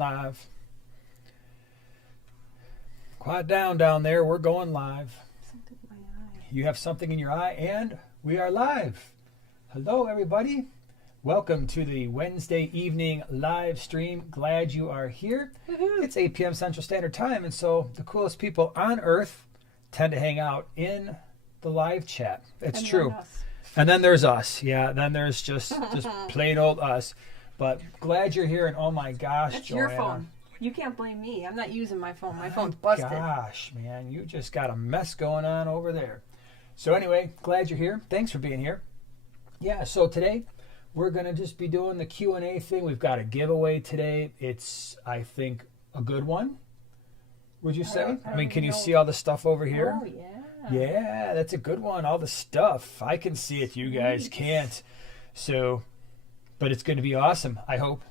Live. Quiet down there. We're going live. Something in my eye. You have something in your eye, and we are live. Hello, everybody. Welcome to the Wednesday evening live stream. Glad you are here. Woohoo. It's 8 p.m. Central Standard Time, and so the coolest people on Earth tend to hang out in the live chat. It's And true. then us. And then there's us. Yeah, then there's just plain old us. But glad you're here, and oh my gosh, That's Joanna. your phone. You can't blame me. I'm not using my phone. My phone's busted. Gosh, man, you just got a mess going on over there. So anyway, glad you're here. Thanks for being here. Yeah, so today we're going to just be doing the Q&A thing. We've got a giveaway today. It's, I think, a good one. Would you say? I mean, can you see all the stuff over here? Oh, yeah. Yeah, that's a good one. All the stuff. I can see it. You guys can't. So, but it's going to be awesome, I hope.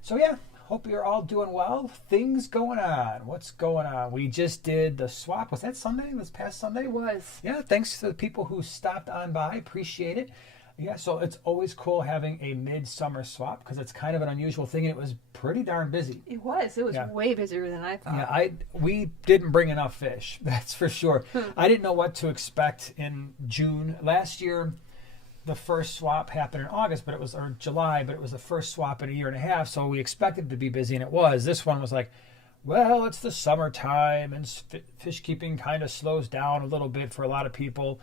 So, yeah, hope you're all doing well. Things going on. What's going on? We just did the swap. Was that Sunday? This past Sunday? It was. Yeah, thanks to the people who stopped on by. Appreciate it. Yeah, so it's always cool having a midsummer swap because it's kind of an unusual thing, and it was pretty darn busy. It was. It was Yeah. way busier than I thought. Yeah, we didn't bring enough fish, that's for sure. I didn't know what to expect in June. Last year, the first swap happened in August, or July, but it was the first swap in a year and a half, so we expected it to be busy, and it was. This one was like, well, it's the summertime, and fish keeping kind of slows down a little bit for a lot of people.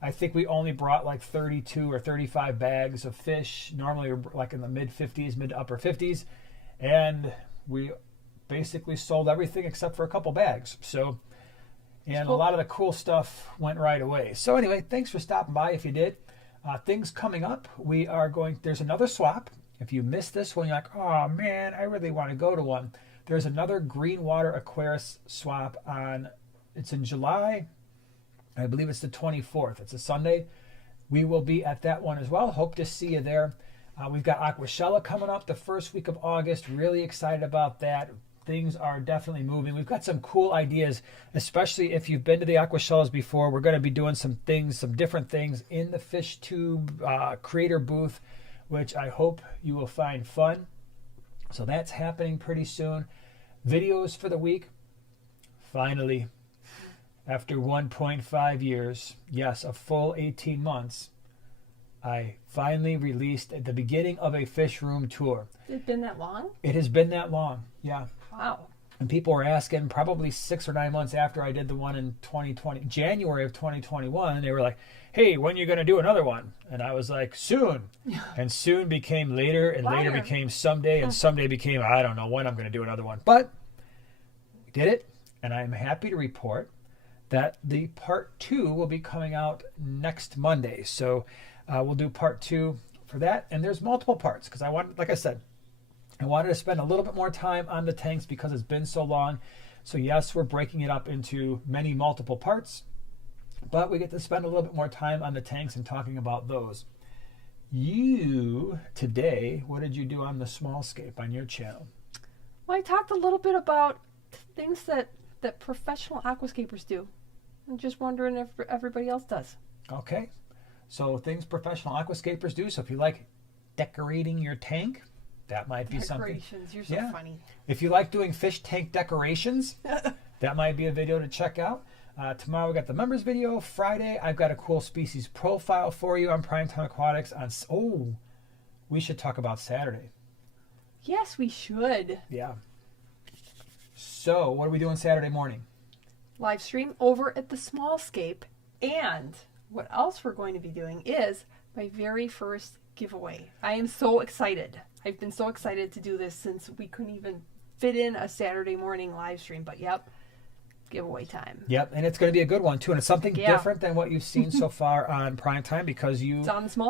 I think we only brought like 32 or 35 bags of fish. Normally, we're like in the mid to upper 50s, and we basically sold everything except for a couple bags. So, and cool. a lot of the cool stuff went right away. So anyway, thanks for stopping by if you did. Things coming up, there's another swap. If you missed this one, you're like, oh man, I really want to go to one. There's another green water Aquarius swap it's in July. I believe it's the 24th. It's a Sunday. We will be at that one as well. Hope to see you there. We've got Aquashella coming up the first week of August. Really excited about that. Things are definitely moving. We've got some cool ideas, especially if you've been to the Aquashellas before. We're going to be doing some different things in the fish tube creator booth, which I hope you will find fun. So that's happening pretty soon. Videos for the week. Finally, after 1.5 years, yes, a full 18 months, I finally released at the beginning of a fish room tour. Has it been that long? It has been that long, yeah. Wow. And people were asking probably 6 or 9 months after I did the one in January of 2021, they were like, hey, when are you going to do another one? And I was like, soon. And soon became later, and later became someday, and someday became, I don't know when I'm going to do another one. But we did it, and I'm happy to report that the part 2 will be coming out next Monday. So we'll do part 2 for that. And there's multiple parts because I wanted to spend a little bit more time on the tanks because it's been so long. So yes, we're breaking it up into multiple parts, but we get to spend a little bit more time on the tanks and talking about those. You, today, what did you do on the small scape on your channel? Well, I talked a little bit about things that professional aquascapers do. I'm just wondering if everybody else does. Okay. So things professional aquascapers do. So if you like decorating your tank, that might be something. Decorations, you're so funny. If you like doing fish tank decorations, that might be a video to check out. Tomorrow we got the members video. Friday, I've got a cool species profile for you on Primetime Aquatics. We should talk about Saturday. Yes, we should. Yeah. So what are we doing Saturday morning? Live stream over at the small scape. And what else we're going to be doing is my very first giveaway. I am so excited. I've been so excited to do this since we couldn't even fit in a Saturday morning live stream. But yep, giveaway time. Yep, and it's going to be a good one too. And it's something different than what you've seen so far on Primetime because you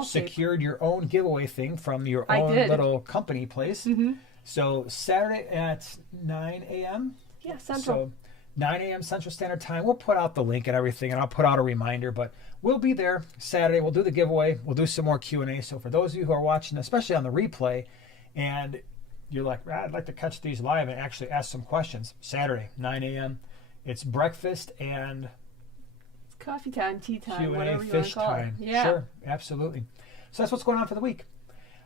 secured your own giveaway thing from your own little company place. Mm-hmm. So Saturday at 9 a.m.? Yeah, Central. So 9 a.m. Central Standard Time. We'll put out the link and everything, and I'll put out a reminder. But we'll be there Saturday. We'll do the giveaway. We'll do some more Q&A. So for those of you who are watching, especially on the replay, and you're like, I'd like to catch these live and actually ask some questions. Saturday, 9 a.m. It's breakfast and it's coffee time, tea time, Q&A, whatever you fish want to call time. it. Yeah. Sure, absolutely. So that's what's going on for the week.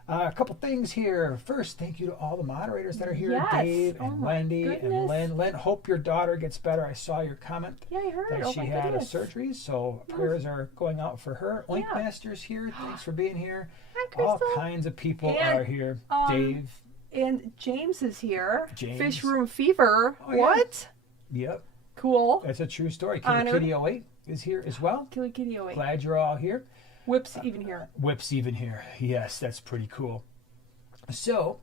A couple things here. First, thank you to all the moderators that are here. Yes. Dave Oh and my Wendy and goodness. Lynn. Lynn, hope your daughter gets better. I saw your comment Yeah, I heard. that Oh she my had a goodness. surgery, so prayers are going out for her. Oink Yeah. Master's here. Thanks for being here. Hi, All Crystal. kinds of people And, are here. um, Dave. And James is here. James. Fish Room Fever. Oh, yeah. What? Yep, Cool. that's a true story. Honored. Kitty 08 is here as well. Killy Kitty 08. Glad you're all here. Whip's even here. Whip's even here. Yes, that's pretty cool. So,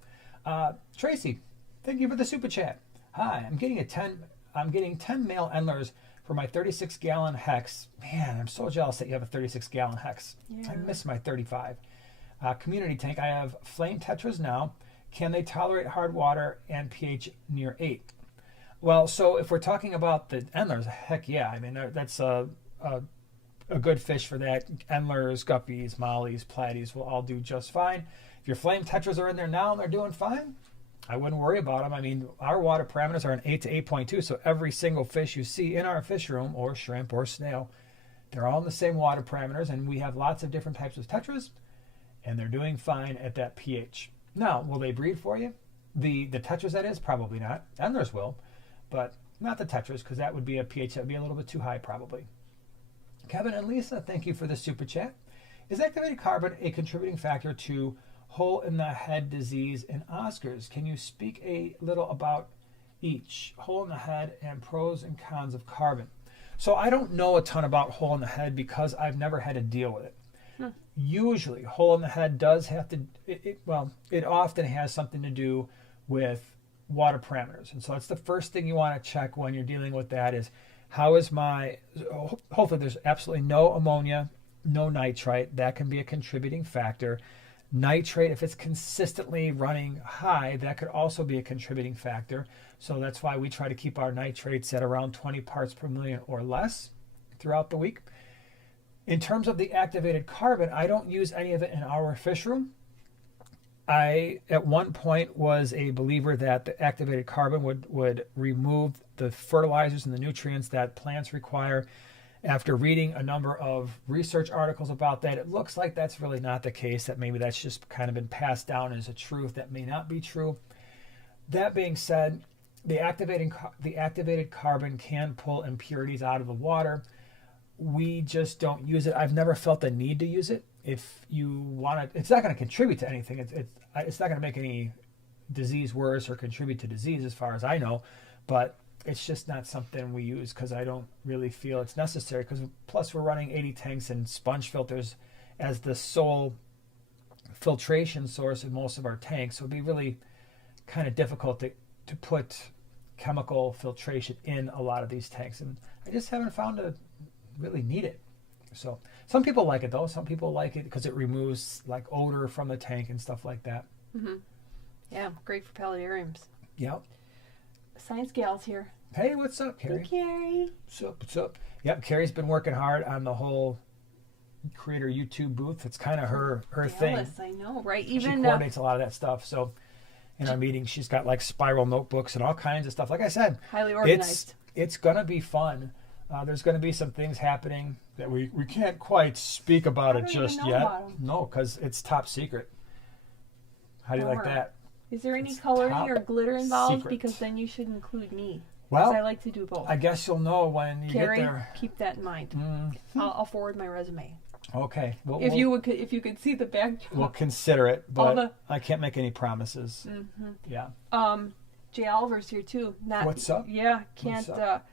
Tracy, thank you for the super chat. Hi, I'm getting 10 male endlers for my 36-gallon hex. Man, I'm so jealous that you have a 36-gallon hex. Yeah. I miss my 35. Community tank. I have flame tetras now. Can they tolerate hard water and pH near 8? Well, so if we're talking about the endlers, heck yeah. I mean, that's a good fish for that. Endlers, guppies, mollies, platies will all do just fine. If your flame tetras are in there now and they're doing fine, I wouldn't worry about them. I mean, our water parameters are an 8 to 8.2, so every single fish you see in our fish room, or shrimp or snail, they're all in the same water parameters, and we have lots of different types of tetras, and they're doing fine at that pH. Now, will they breed for you? The tetras, that is, probably not. Endlers will, but not the tetras, because that would be a pH that would be a little bit too high, probably. Kevin and Lisa, thank you for the super chat. Is activated carbon a contributing factor to hole in the head disease in Oscars? Can you speak a little about each? Hole in the head and pros and cons of carbon. So I don't know a ton about hole in the head because I've never had to deal with it. Usually, hole in the head does have to, it often has something to do with water parameters. And so that's the first thing you want to check when you're dealing with that is, how is hopefully there's absolutely no ammonia, no nitrite. That can be a contributing factor. Nitrate, if it's consistently running high, that could also be a contributing factor. So that's why we try to keep our nitrates at around 20 parts per million or less throughout the week. In terms of the activated carbon, I don't use any of it in our fish room. I, at one point, was a believer that the activated carbon would remove the fertilizers and the nutrients that plants require. After reading a number of research articles about that, it looks like that's really not the case, that maybe that's just kind of been passed down as a truth that may not be true. That being said, the activated carbon can pull impurities out of the water. We just don't use it. I've never felt the need to use it. If you want to, it's not going to contribute to anything. It's not going to make any disease worse or contribute to disease as far as I know, but it's just not something we use because I don't really feel it's necessary, because plus we're running 80 tanks and sponge filters as the sole filtration source in most of our tanks. So it'd be really kind of difficult to put chemical filtration in a lot of these tanks, and I just haven't found to really need it. So some people like it though. Some people like it because it removes like odor from the tank and stuff like that. Mm-hmm. Yeah, great for paludariums. Yep. Science Gal's here. Hey, what's up, Carrie? Hey, Carrie. What's up? Yep, Carrie's been working hard on the whole creator YouTube booth. It's kind of her thing. Yes, I know, right? She Even coordinates a lot of that stuff. So in our meetings, she's got like spiral notebooks and all kinds of stuff. Like I said, highly organized. It's gonna be fun. There's gonna be some things happening that we can't quite speak about it just yet. No, because it's top secret. How do you like that? Is there any It's coloring top or glitter involved? secret. Because then you should include me. Well, I like to do both. I guess you'll know when you Carrie, get there. keep that in mind. I'll forward my resume. Okay. Well, If you could see the back. we'll consider it, All but I can't make any promises. Mm-hmm. Yeah. Jay Oliver's here too. What's up? Yeah, can't. What's up?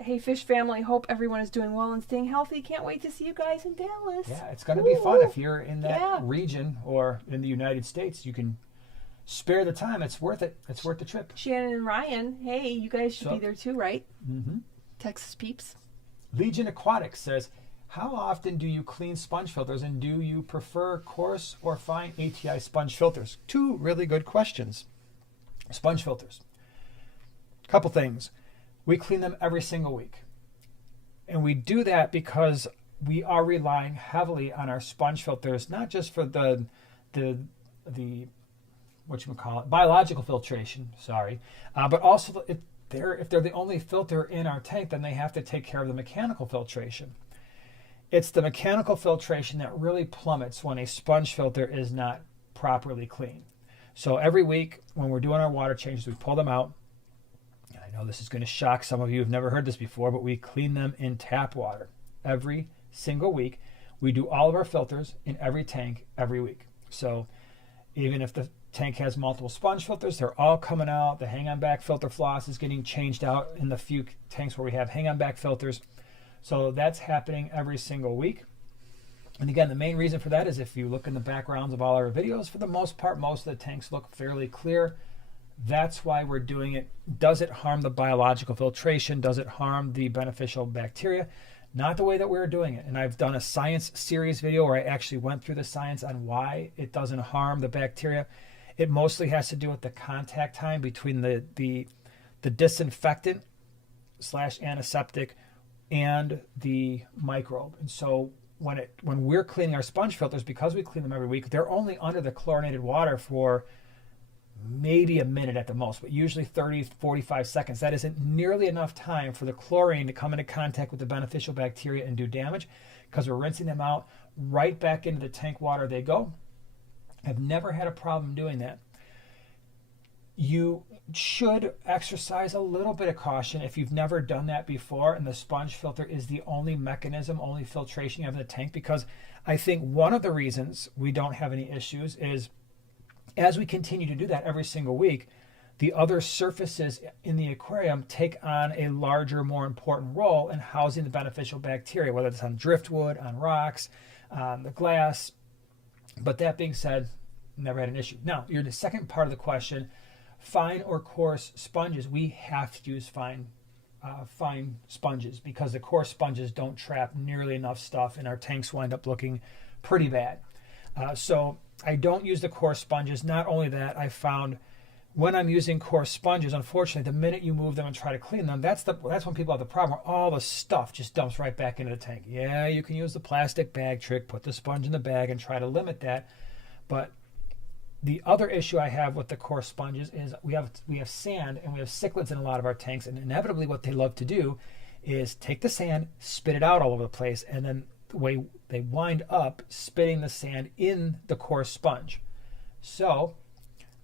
Hey, Fish family, hope everyone is doing well and staying healthy. Can't wait to see you guys in Dallas. Yeah, it's going to be fun. If you're in that Yeah. region or in the United States, you can spare the time. It's worth it. It's worth the trip. Shannon and Ryan, hey, you guys should be there too, right? Mm-hmm. Texas peeps. Legion Aquatics says, how often do you clean sponge filters, and do you prefer coarse or fine ATI sponge filters? Two really good questions. Sponge filters. Couple things. We clean them every single week. And we do that because we are relying heavily on our sponge filters, not just for the biological filtration, but also if they're the only filter in our tank, then they have to take care of the mechanical filtration. It's the mechanical filtration that really plummets when a sponge filter is not properly clean. So every week when we're doing our water changes, we pull them out. I know this is going to shock some of you who've never heard this before, but we clean them in tap water every single week. We do all of our filters in every tank every week. So even if the tank has multiple sponge filters, they're all coming out. The hang-on back filter floss is getting changed out in the few tanks where we have hang-on back filters. So that's happening every single week. And again, the main reason for that is if you look in the backgrounds of all our videos, for the most part, most of the tanks look fairly clear. That's why we're doing it. Does it harm the biological filtration? Does it harm the beneficial bacteria? Not the way that we're doing it. And I've done a science series video where I actually went through the science on why it doesn't harm the bacteria. It mostly has to do with the contact time between the disinfectant / antiseptic and the microbe. And so when we're cleaning our sponge filters, because we clean them every week, they're only under the chlorinated water for maybe a minute at the most, but usually 30, 45 seconds. That isn't nearly enough time for the chlorine to come into contact with the beneficial bacteria and do damage, because we're rinsing them out. Right back into the tank water they go. I've never had a problem doing that. You should exercise a little bit of caution if you've never done that before and the sponge filter is the only mechanism, only filtration you have in the tank, because I think one of the reasons we don't have any issues is as we continue to do that every single week, the other surfaces in the aquarium take on a larger, more important role in housing the beneficial bacteria, whether it's on driftwood, on rocks, on the glass. But that being said, never had an issue. Now, the second part of the question, fine or coarse sponges, we have to use fine sponges because the coarse sponges don't trap nearly enough stuff and our tanks wind up looking pretty bad. So I don't use the coarse sponges. Not only that, I found when I'm using coarse sponges, unfortunately, the minute you move them and try to clean them, that's when people have the problem where all the stuff just dumps right back into the tank. Yeah, you can use the plastic bag trick, put the sponge in the bag and try to limit that. But the other issue I have with the coarse sponges is we have sand and we have cichlids in a lot of our tanks, and inevitably what they love to do is take the sand, spit it out all over the place, and then the way they wind up spitting the sand in the coarse sponge. So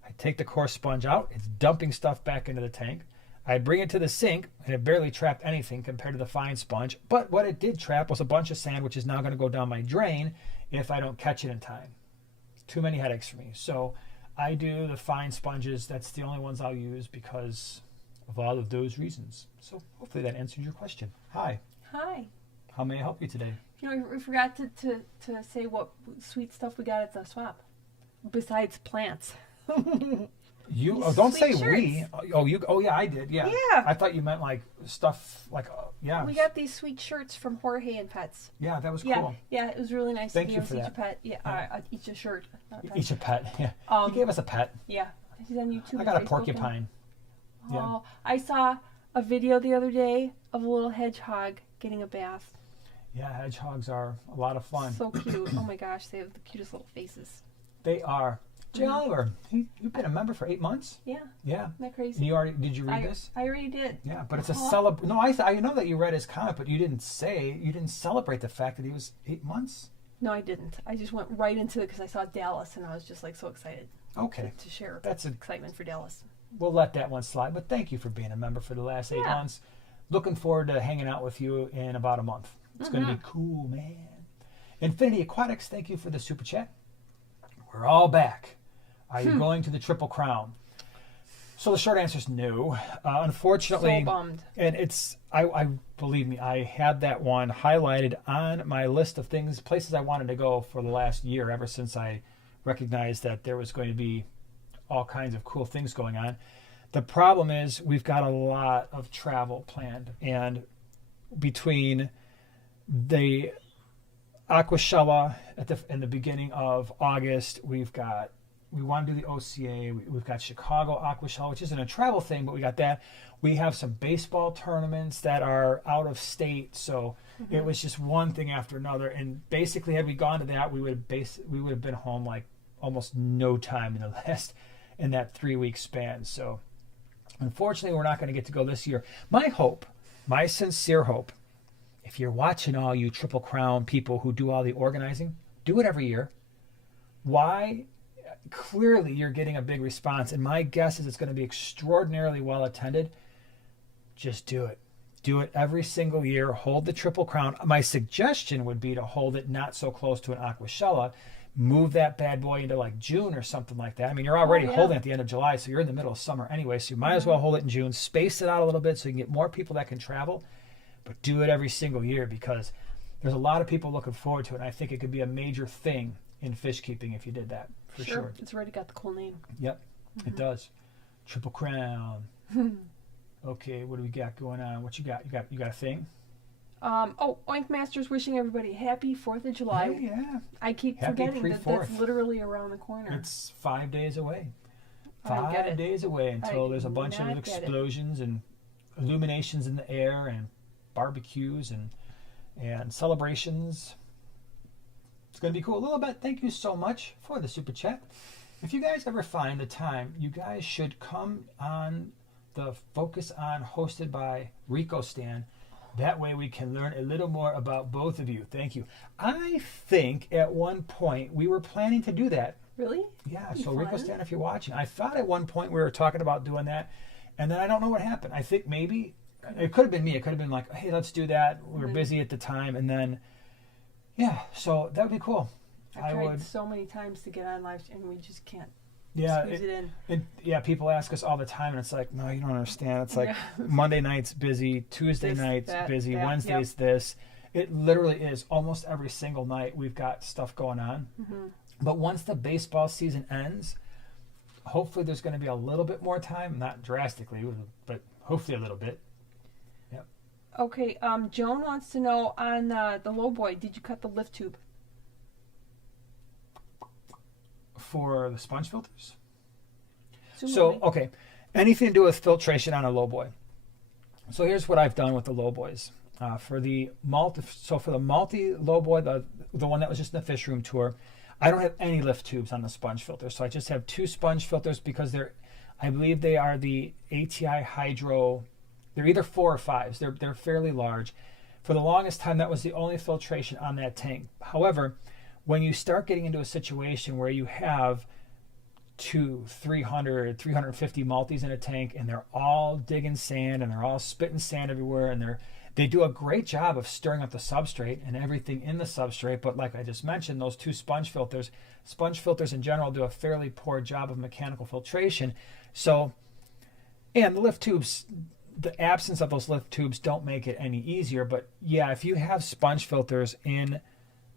I take the coarse sponge out, it's dumping stuff back into the tank. I bring it to the sink, and it barely trapped anything compared to the fine sponge. But what it did trap was a bunch of sand, which is now going to go down my drain if I don't catch it in time. Too many headaches for me. So I do the fine sponges. That's the only ones I'll use because of all of those reasons. So hopefully that answered your question. Hi. Hi. How may I help you today? You know, we forgot to say what sweet stuff we got at the swap, besides plants. Don't say shirts. we. Oh yeah, I did. Yeah. Yeah. I thought you meant like stuff like yeah. We got these sweet shirts from Jorge and Pets. Yeah, that was Yeah, cool. yeah, it was really nice. Thank He you gave for us each that. a pet. Yeah, each a shirt. Not a pet. Each a pet. Yeah. He gave us a pet. Yeah, he's on YouTube. I got a Facebook, porcupine. and- Yeah. Oh, I saw a video the other day of a little hedgehog getting a bath. Yeah, hedgehogs are a lot of fun. So cute. Oh my gosh, they have the cutest little faces. They are. Jay Oliver, you've been a member for 8 months. Yeah, Yeah. isn't that crazy? Did you read this? I already did. Yeah, but it's a No, I know that you read his comment, but you didn't celebrate the fact that he was 8 months. No, I didn't. I just went right into it because I saw Dallas and I was just like so excited. Okay. To share That's excitement for Dallas. We'll let that one slide, but thank you for being a member for the last 8 months. Looking forward to hanging out with you in about a month. It's going to be cool, man. Infinity Aquatics, thank you for the super chat. We're all back. Are you going to the Triple Crown? So the short answer is no. Unfortunately, So bummed. and I believe me, I had that one highlighted on my list of places I wanted to go for the last year, ever since I recognized that there was going to be all kinds of cool things going on. The problem is we've got a lot of travel planned, and between the Aquashella in the beginning of August, we want to do the OCA. We've got Chicago Aquashella, which isn't a travel thing, but we got that. We have some baseball tournaments that are out of state, so it was just one thing after another. And basically, had we gone to that, we would have been home like almost no time in that 3-week span. So unfortunately, we're not going to get to go this year. My sincere hope, if you're watching all you Triple Crown people who do all the organizing, do it every year. Why? clearly you're getting a big response, and my guess is it's going to be extraordinarily well attended. Just do it. Do it every single year. Hold the Triple Crown. My suggestion would be to hold it not so close to an Aquashella. Move that bad boy into like June or something like that. I mean, you're already holding at the end of July, so you're in the middle of summer anyway, so you might as well hold it in June. Space it out a little bit so you can get more people that can travel, but do it every single year because there's a lot of people looking forward to it, and I think it could be a major thing in fish keeping if you did that, for sure. It's already got the cool name. Yep, it does. Triple Crown. Okay, what do we got going on? What you got? You got a thing? Oink Master's wishing everybody happy 4th of July. Hey, yeah. I keep Happy forgetting that pre-4th. that's literally around the corner. It's 5 days away. I get it. 5 days away until there's a bunch of not get it. explosions and illuminations in the air and barbecues and celebrations. It's going to be cool. A little bit. Thank you so much for the super chat. If you guys ever find the time, you guys should come on the Focus On hosted by Rico Stan. That way we can learn a little more about both of you. Thank you. I think at one point we were planning to do that. Really? Yeah, so Rico Stan, if you're watching, I thought at one point we were talking about doing that, and then I don't know what happened. I think maybe, it could have been me. It could have been like, hey, let's do that. We were busy at the time, and then, yeah, so that would be cool. I've tried so many times to get on live, and we just can't squeeze it in. People ask us all the time, and it's like, no, you don't understand. It's like Monday night's busy, Tuesday night's busy, Wednesday's this. It literally is almost every single night we've got stuff going on. But once the baseball season ends, hopefully there's going to be a little bit more time, not drastically, but hopefully a little bit. Yep. Okay, Joan wants to know on the lowboy, did you cut the lift tube? For the sponge filters? So, okay, anything to do with filtration on a lowboy. So here's what I've done with the lowboys. For the multi lowboy, the one that was just in the fish room tour, I don't have any lift tubes on the sponge filter, so I just have 2 sponge filters because I believe they are the ATI Hydro. They're either 4 or 5s. They're fairly large. For the longest time, that was the only filtration on that tank. However, when you start getting into a situation where you have 300, 350 multis in a tank, and they're all digging sand and they're all spitting sand everywhere, and they do a great job of stirring up the substrate and everything in the substrate, but like I just mentioned, those 2 sponge filters in general do a fairly poor job of mechanical filtration. So, and the lift tubes, the absence of those lift tubes don't make it any easier, but yeah, if you have sponge filters in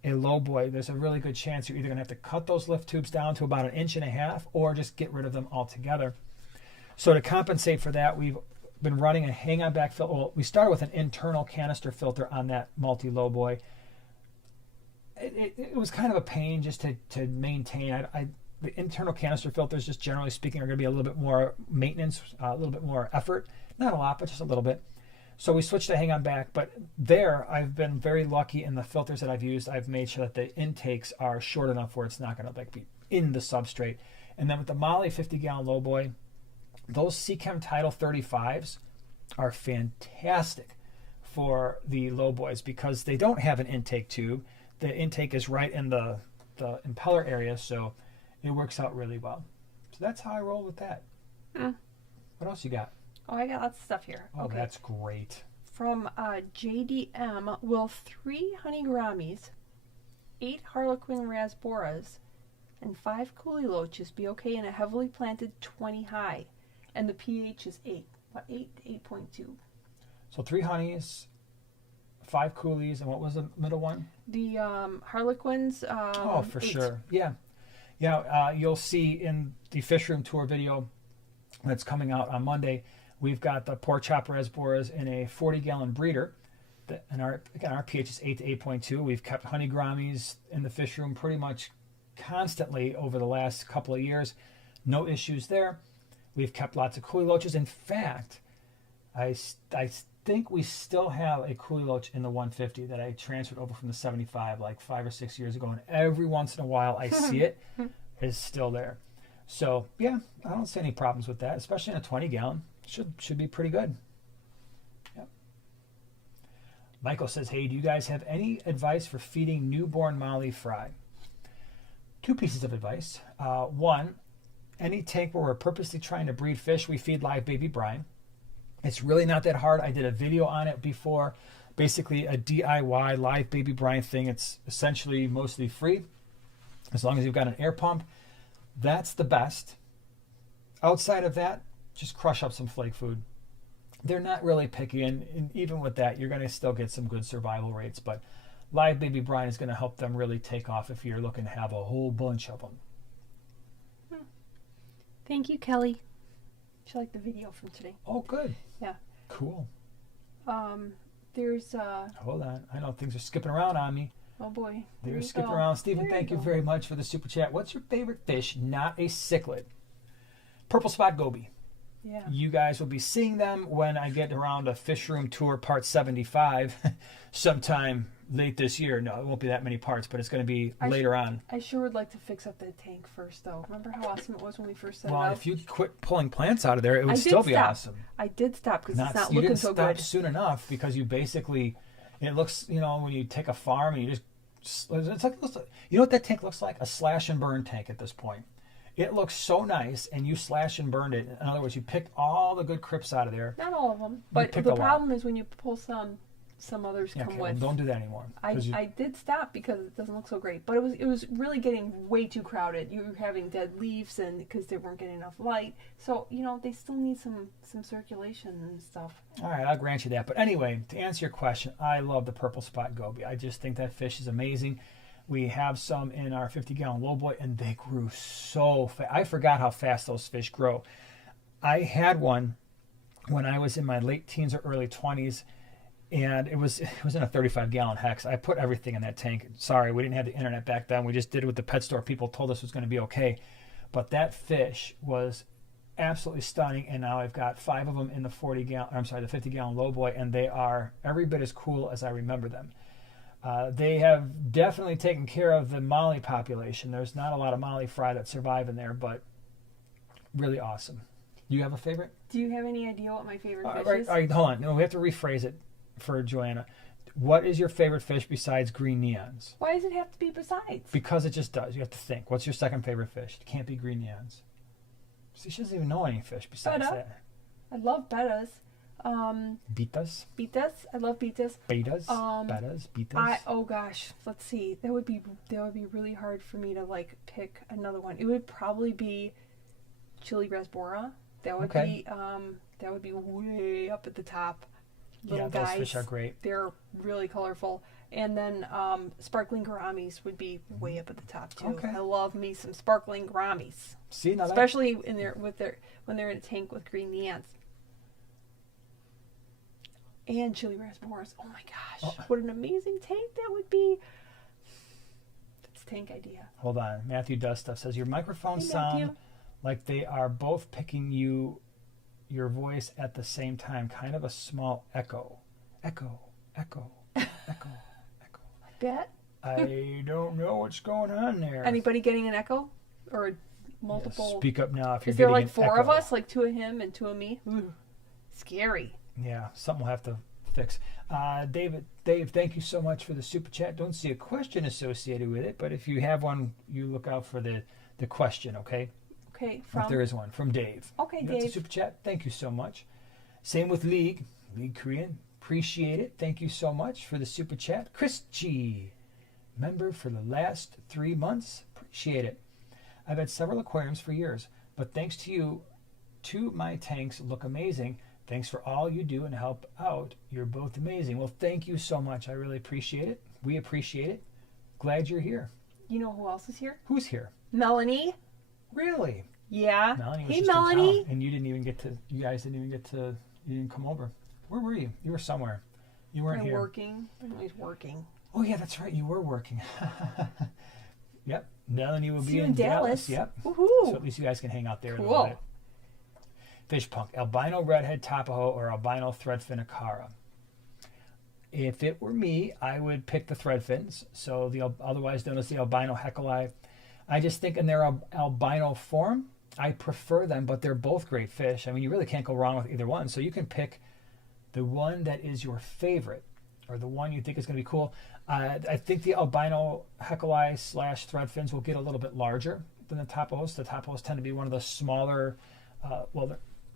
a lowboy, there's a really good chance you're either going to have to cut those lift tubes down to about 1.5 inches or just get rid of them altogether. So to compensate for that, we've been running a hang-on back filter. Well, we started with an internal canister filter on that multi-lowboy. It was kind of a pain just to maintain. The internal canister filters, just generally speaking, are going to be a little bit more maintenance, a little bit more effort. Not a lot, but just a little bit. So we switched to hang-on back, but there I've been very lucky in the filters that I've used. I've made sure that the intakes are short enough where it's not going to be in the substrate. And then with the Molly 50-gallon lowboy, those Seachem Tidal 35s are fantastic for the lowboys because they don't have an intake tube. The intake is right in the impeller area, so it works out really well. So that's how I roll with that. What else you got? Oh, I got lots of stuff here. Oh, okay. That's great. From JDM, will 3 honey gouramis, 8 harlequin rasboras, and 5 coolie loaches be okay in a heavily planted 20 high? And the pH is 8 to 8.2. So 3 honeys, 5 coolies, and what was the middle one? The harlequins. Oh, for 8. sure. Yeah. You'll see in the fish room tour video that's coming out on Monday, we've got the pork chop rasboras in a 40-gallon breeder. And our pH is 8 to 8.2. We've kept honey gouramis in the fish room pretty much constantly over the last couple of years. No issues there. We've kept lots of coolie loaches. In fact, I think we still have a coolie loach in the 150 that I transferred over from the 75 like 5 or 6 years ago. And every once in a while I see it. It's still there. So, yeah, I don't see any problems with that, especially in a 20-gallon. Should be pretty good. Yep. Michael says, hey, do you guys have any advice for feeding newborn Molly fry? Two pieces of advice. One, any tank where we're purposely trying to breed fish, we feed live baby brine. It's really not that hard. I did a video on it before. Basically a DIY live baby brine thing. It's essentially mostly free as long as you've got an air pump. That's the best. Outside of that, just crush up some flake food. They're not really picky, and even with that, you're going to still get some good survival rates. But live baby brine is going to help them really take off if you're looking to have a whole bunch of them. Thank you, Kelly. She liked the video from today. Oh, good. Yeah. Cool. There's Hold on. I know things are skipping around on me. oh boy. They're skipping around. Stephen, thank you very much for the super chat. What's your favorite fish, not a cichlid? Purple spot goby. Yeah. You guys will be seeing them when I get around a fish room tour part 75 sometime late this year. No, it won't be that many parts, but it's going to be later on. I sure would like to fix up the tank first, though. Remember how awesome it was when we first set it Well, up? if you quit pulling plants out of there, it would I still did be stop. awesome. I did stop because it's not You looking didn't so stop good. soon enough because you basically, it looks, when you take a farm and you just, it's like, you know what that tank looks like? A slash and burn tank at this point. It looks so nice, and you slash and burned it. In other words, you picked all the good crypts out of there. Not all of them, but the problem is when you pull some others come with. Don't do that anymore. I did stop because it doesn't look so great, but it was really getting way too crowded. You were having dead leaves, and because they weren't getting enough light, so they still need some circulation and stuff. All right, I'll grant you that. But anyway, to answer your question, I love the purple spot goby. I just think that fish is amazing. We have some in our 50-gallon lowboy, and they grew so fast. I forgot how fast those fish grow. I had one when I was in my late teens or early 20s, and it was in a 35-gallon hex. I put everything in that tank. Sorry, we didn't have the internet back then. We just did it with the pet store. People told us it was going to be okay. But that fish was absolutely stunning, and now I've got 5 of them in the 50-gallon lowboy, and they are every bit as cool as I remember them. They have definitely taken care of the molly population. There's not a lot of molly fry that survive in there, but really awesome. Do you have a favorite? Do you have any idea what my favorite fish is? All right, hold on. No, we have to rephrase it for Joanna. What is your favorite fish besides green neons? Why does it have to be besides? Because it just does. You have to think. What's your second favorite fish? It can't be green neons. See, she doesn't even know any fish besides that. I love bettas. Betas? I love betas. Betas? Bettas? Betas? Oh gosh, let's see. That would be really hard for me to pick another one. It would probably be chili rasbora. That would be way up at the top. Little guys. Those fish are great. They're really colorful. And then sparkling gouramis would be way up at the top too. Okay. I love me some sparkling gouramis. See, now especially when they're in a tank with green neons. And chili rasboras. Oh my gosh. What an amazing tank that would be. That's tank idea. Hold on. Matthew Does Stuff says, your microphones sound like they are both picking your voice at the same time. Kind of a small echo. Echo. Echo. Echo. Echo. I bet. I don't know what's going on there. Anybody getting an echo? Or multiple? Yeah, speak up now if you're getting an echo. Is there 4 echo. of us? 2 of him and 2 of me? Ooh, scary. Yeah, something we'll have to fix. Dave, thank you so much for the super chat. Don't see a question associated with it, but if you have one, you look out for the question, okay? Okay, if there is one, from Dave. Okay, Dave. That's a super chat. Thank you so much. Same with League Korean. Appreciate it. Thank you so much for the super chat. Chris G, member for the last 3 months. Appreciate it. I've had several aquariums for years, but thanks to you, my tanks look amazing. Thanks for all you do and help out. You're both amazing. Well, thank you so much. I really appreciate it. We appreciate it. Glad you're here. You know who else is here? Who's here? Melanie. Really? Yeah. Melanie was hey, just Melanie. In town, and you guys didn't even get to, you didn't come over. Where were you? You were somewhere. You weren't here. Working. I'm always working. Oh, yeah, that's right. You were working. Yep. Melanie will be in Dallas. Yep. Woohoo. So at least you guys can hang out there cool. a little bit. Fish Punk, albino redhead tapaho or albino threadfin acara. If it were me, I would pick the threadfins, so the otherwise known as the albino heckelei. I just think in their albino form, I prefer them, but they're both great fish. I mean, you really can't go wrong with either one. So you can pick the one that is your favorite, or the one you think is going to be cool. I think the albino heckelei / thread fins will get a little bit larger than the topos. The topos tend to be one of the smaller,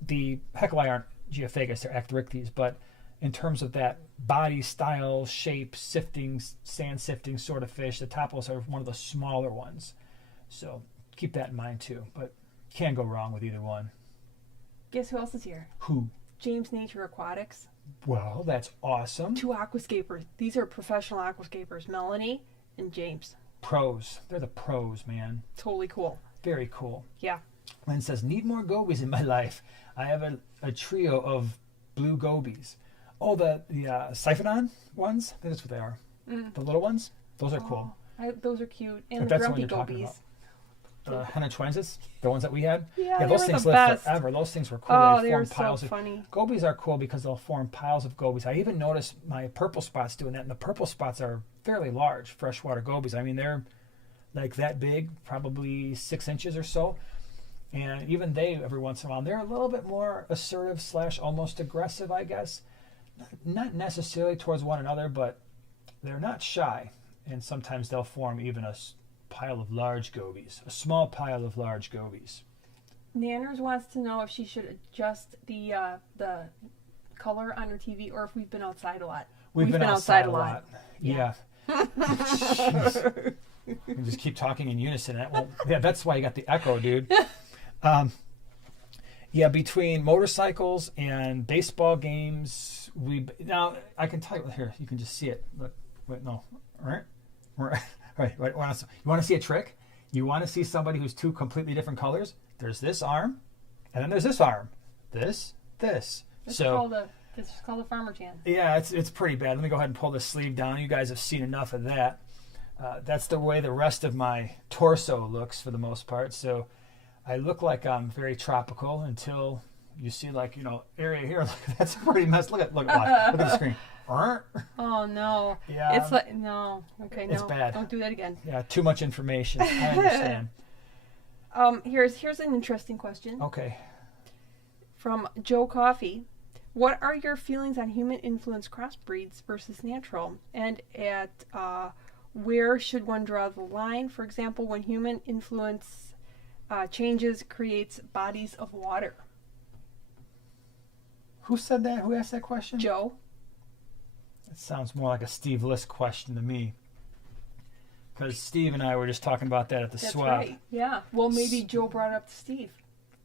the heckelei aren't geophagus, they're actorichthyes, but in terms of that body style, shape, sifting, sand sifting sort of fish, the topos are one of the smaller ones. So keep that in mind too, but can't go wrong with either one. Guess who else is here? Who? James Nature Aquatics. Well, that's awesome. 2 aquascapers. These are professional aquascapers, Melanie and James. Pros. They're the pros, man. Totally cool. Very cool. Yeah. Lynn says, need more gobies in my life. I have a trio of blue gobies. Oh, the siphonon ones? I think that's what they are. The little ones? Those are cool. Those are cute. And If the that's the one grumpy you're talking gobies. about. Henachwensis, the ones that we had. Yeah, those they were things the live best. forever. Those things were cool. Oh, They they were form so piles funny. Gobies are cool because they'll form piles of gobies. I even noticed my purple spots doing that, and the purple spots are fairly large freshwater gobies. I mean, they're like that big, probably 6 inches or so. And even they, every once in a while, they're a little bit more assertive / almost aggressive, I guess. Not necessarily towards one another, but they're not shy. And sometimes they'll form even a pile of large gobies, a small pile of large gobies. Nanners wants to know if she should adjust the color on her TV or if we've been outside a lot. We've been outside a lot. Yeah. Jeez. You can just keep talking in unison. Well, yeah, that's why you got the echo, dude. Yeah, between motorcycles and baseball games, now I can tell you here. You can just see it. Look, wait, no, right. You want to see a trick? You want to see somebody who's 2 completely different colors? There's this arm, and then there's this arm. This. This is called a farmer tan. Yeah, it's pretty bad. Let me go ahead and pull the sleeve down. You guys have seen enough of that. That's the way the rest of my torso looks for the most part. So I look like I'm very tropical until you see, like, area here. That's pretty messed. Look at the screen. Oh no. Yeah. It's like no. Okay, no. It's bad. Don't do that again. Yeah, too much information. I understand. Here's an interesting question. Okay. From Joe Coffey. What are your feelings on human influence crossbreeds versus natural? And at where should one draw the line? For example, when human influence changes creates bodies of water. Who said that? Who asked that question? Joe. It sounds more like a Steve List question to me. Because Steve and I were just talking about that at the swap. That's right. Yeah. Well, maybe Joe brought it up to Steve.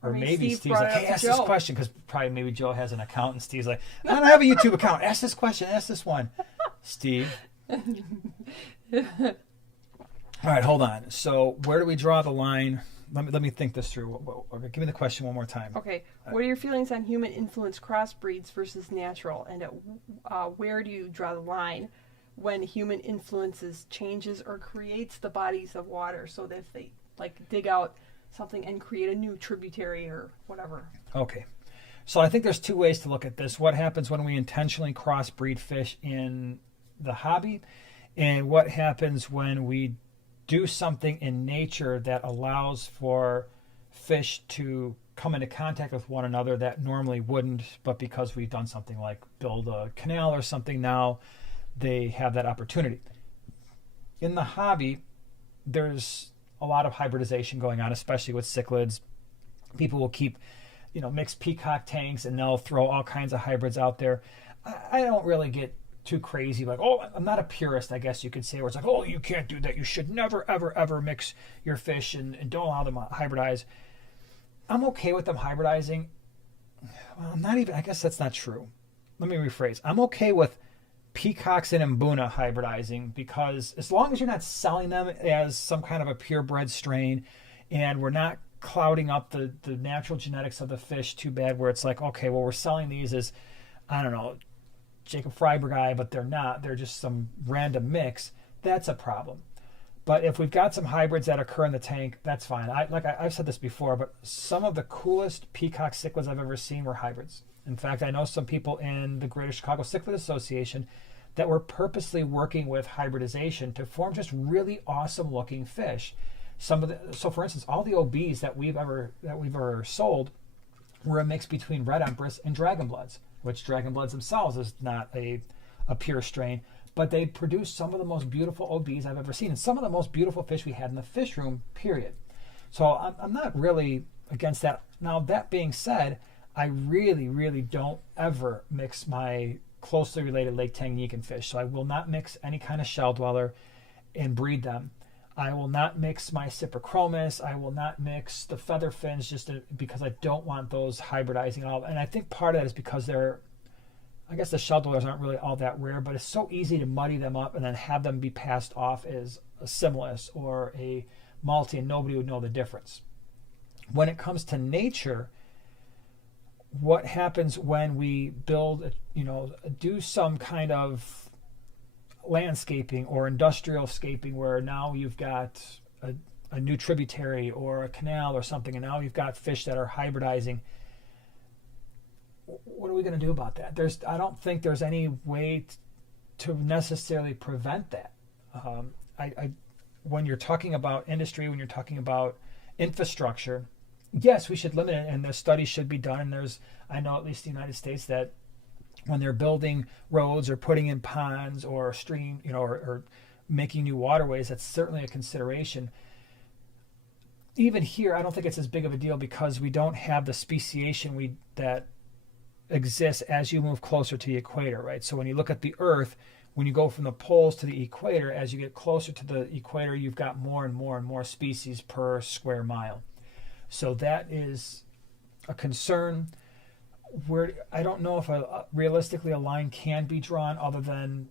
Or maybe Steve's like, hey, ask Joe. this question. Because probably maybe Joe has an account and Steve's like, I don't have a YouTube account. Ask this question. Ask this one. Steve. All right, hold on. So where do we draw the line? Let me think this through. Give me the question one more time. Okay. What are your feelings on human influence crossbreeds versus natural? And at where do you draw the line when human influences changes or creates the bodies of water? So that if they dig out something and create a new tributary or whatever. Okay. So I think there's 2 ways to look at this. What happens when we intentionally crossbreed fish in the hobby, and what happens when we do something in nature that allows for fish to come into contact with one another that normally wouldn't, but because we've done something like build a canal or something, now they have that opportunity. In the hobby, there's a lot of hybridization going on, especially with cichlids. People will keep, mixed peacock tanks, and they'll throw all kinds of hybrids out there. I don't really get too crazy. Like, I'm not a purist, I guess you could say, where it's like, you can't do that. You should never, ever, ever mix your fish and don't allow them to hybridize. I'm okay with them hybridizing. Well, I'm not even, I guess that's not true. Let me rephrase. I'm okay with peacocks and mbuna hybridizing, because as long as you're not selling them as some kind of a purebred strain and we're not clouding up the natural genetics of the fish too bad, where it's like, okay, well, we're selling these as, I don't know, Jacob Freiberg, but they're not. They're just some random mix. That's a problem. But if we've got some hybrids that occur in the tank, that's fine. I've said this before, but some of the coolest peacock cichlids I've ever seen were hybrids. In fact, I know some people in the Greater Chicago Cichlid Association that were purposely working with hybridization to form just really awesome looking fish. So for instance, all the OBs that we've ever sold were a mix between red empress and dragon bloods, which dragon bloods themselves is not a a pure strain, but they produce some of the most beautiful OBs I've ever seen, and some of the most beautiful fish we had in the fish room, period. So I'm not really against that. Now, that being said, I really, really don't ever mix my closely related Lake Tanganyikan fish. So I will not mix any kind of shell dweller and breed them. I will not mix my Cyprichromis. I will not mix the feather fins because I don't want those hybridizing all. And I think part of that is because I guess the shell dwellers aren't really all that rare, but it's so easy to muddy them up and then have them be passed off as a Similis or a multi, and nobody would know the difference. When it comes to nature, what happens when we build, do some kind of landscaping or industrial scaping where now you've got a new tributary or a canal or something, and now you've got fish that are hybridizing. What are we going to do about that? I don't think there's any way to necessarily prevent that. When you're talking about industry, when you're talking about infrastructure, yes, we should limit it, and the studies should be done. And I know at least in the United States that when they're building roads or putting in ponds or stream, or making new waterways, that's certainly a consideration. Even here, I don't think it's as big of a deal because we don't have the speciation that exists as you move closer to the equator, right? So when you look at the Earth, when you go from the poles to the equator, as you get closer to the equator, you've got more and more and more species per square mile. So that is a concern. Where I don't know if realistically a line can be drawn other than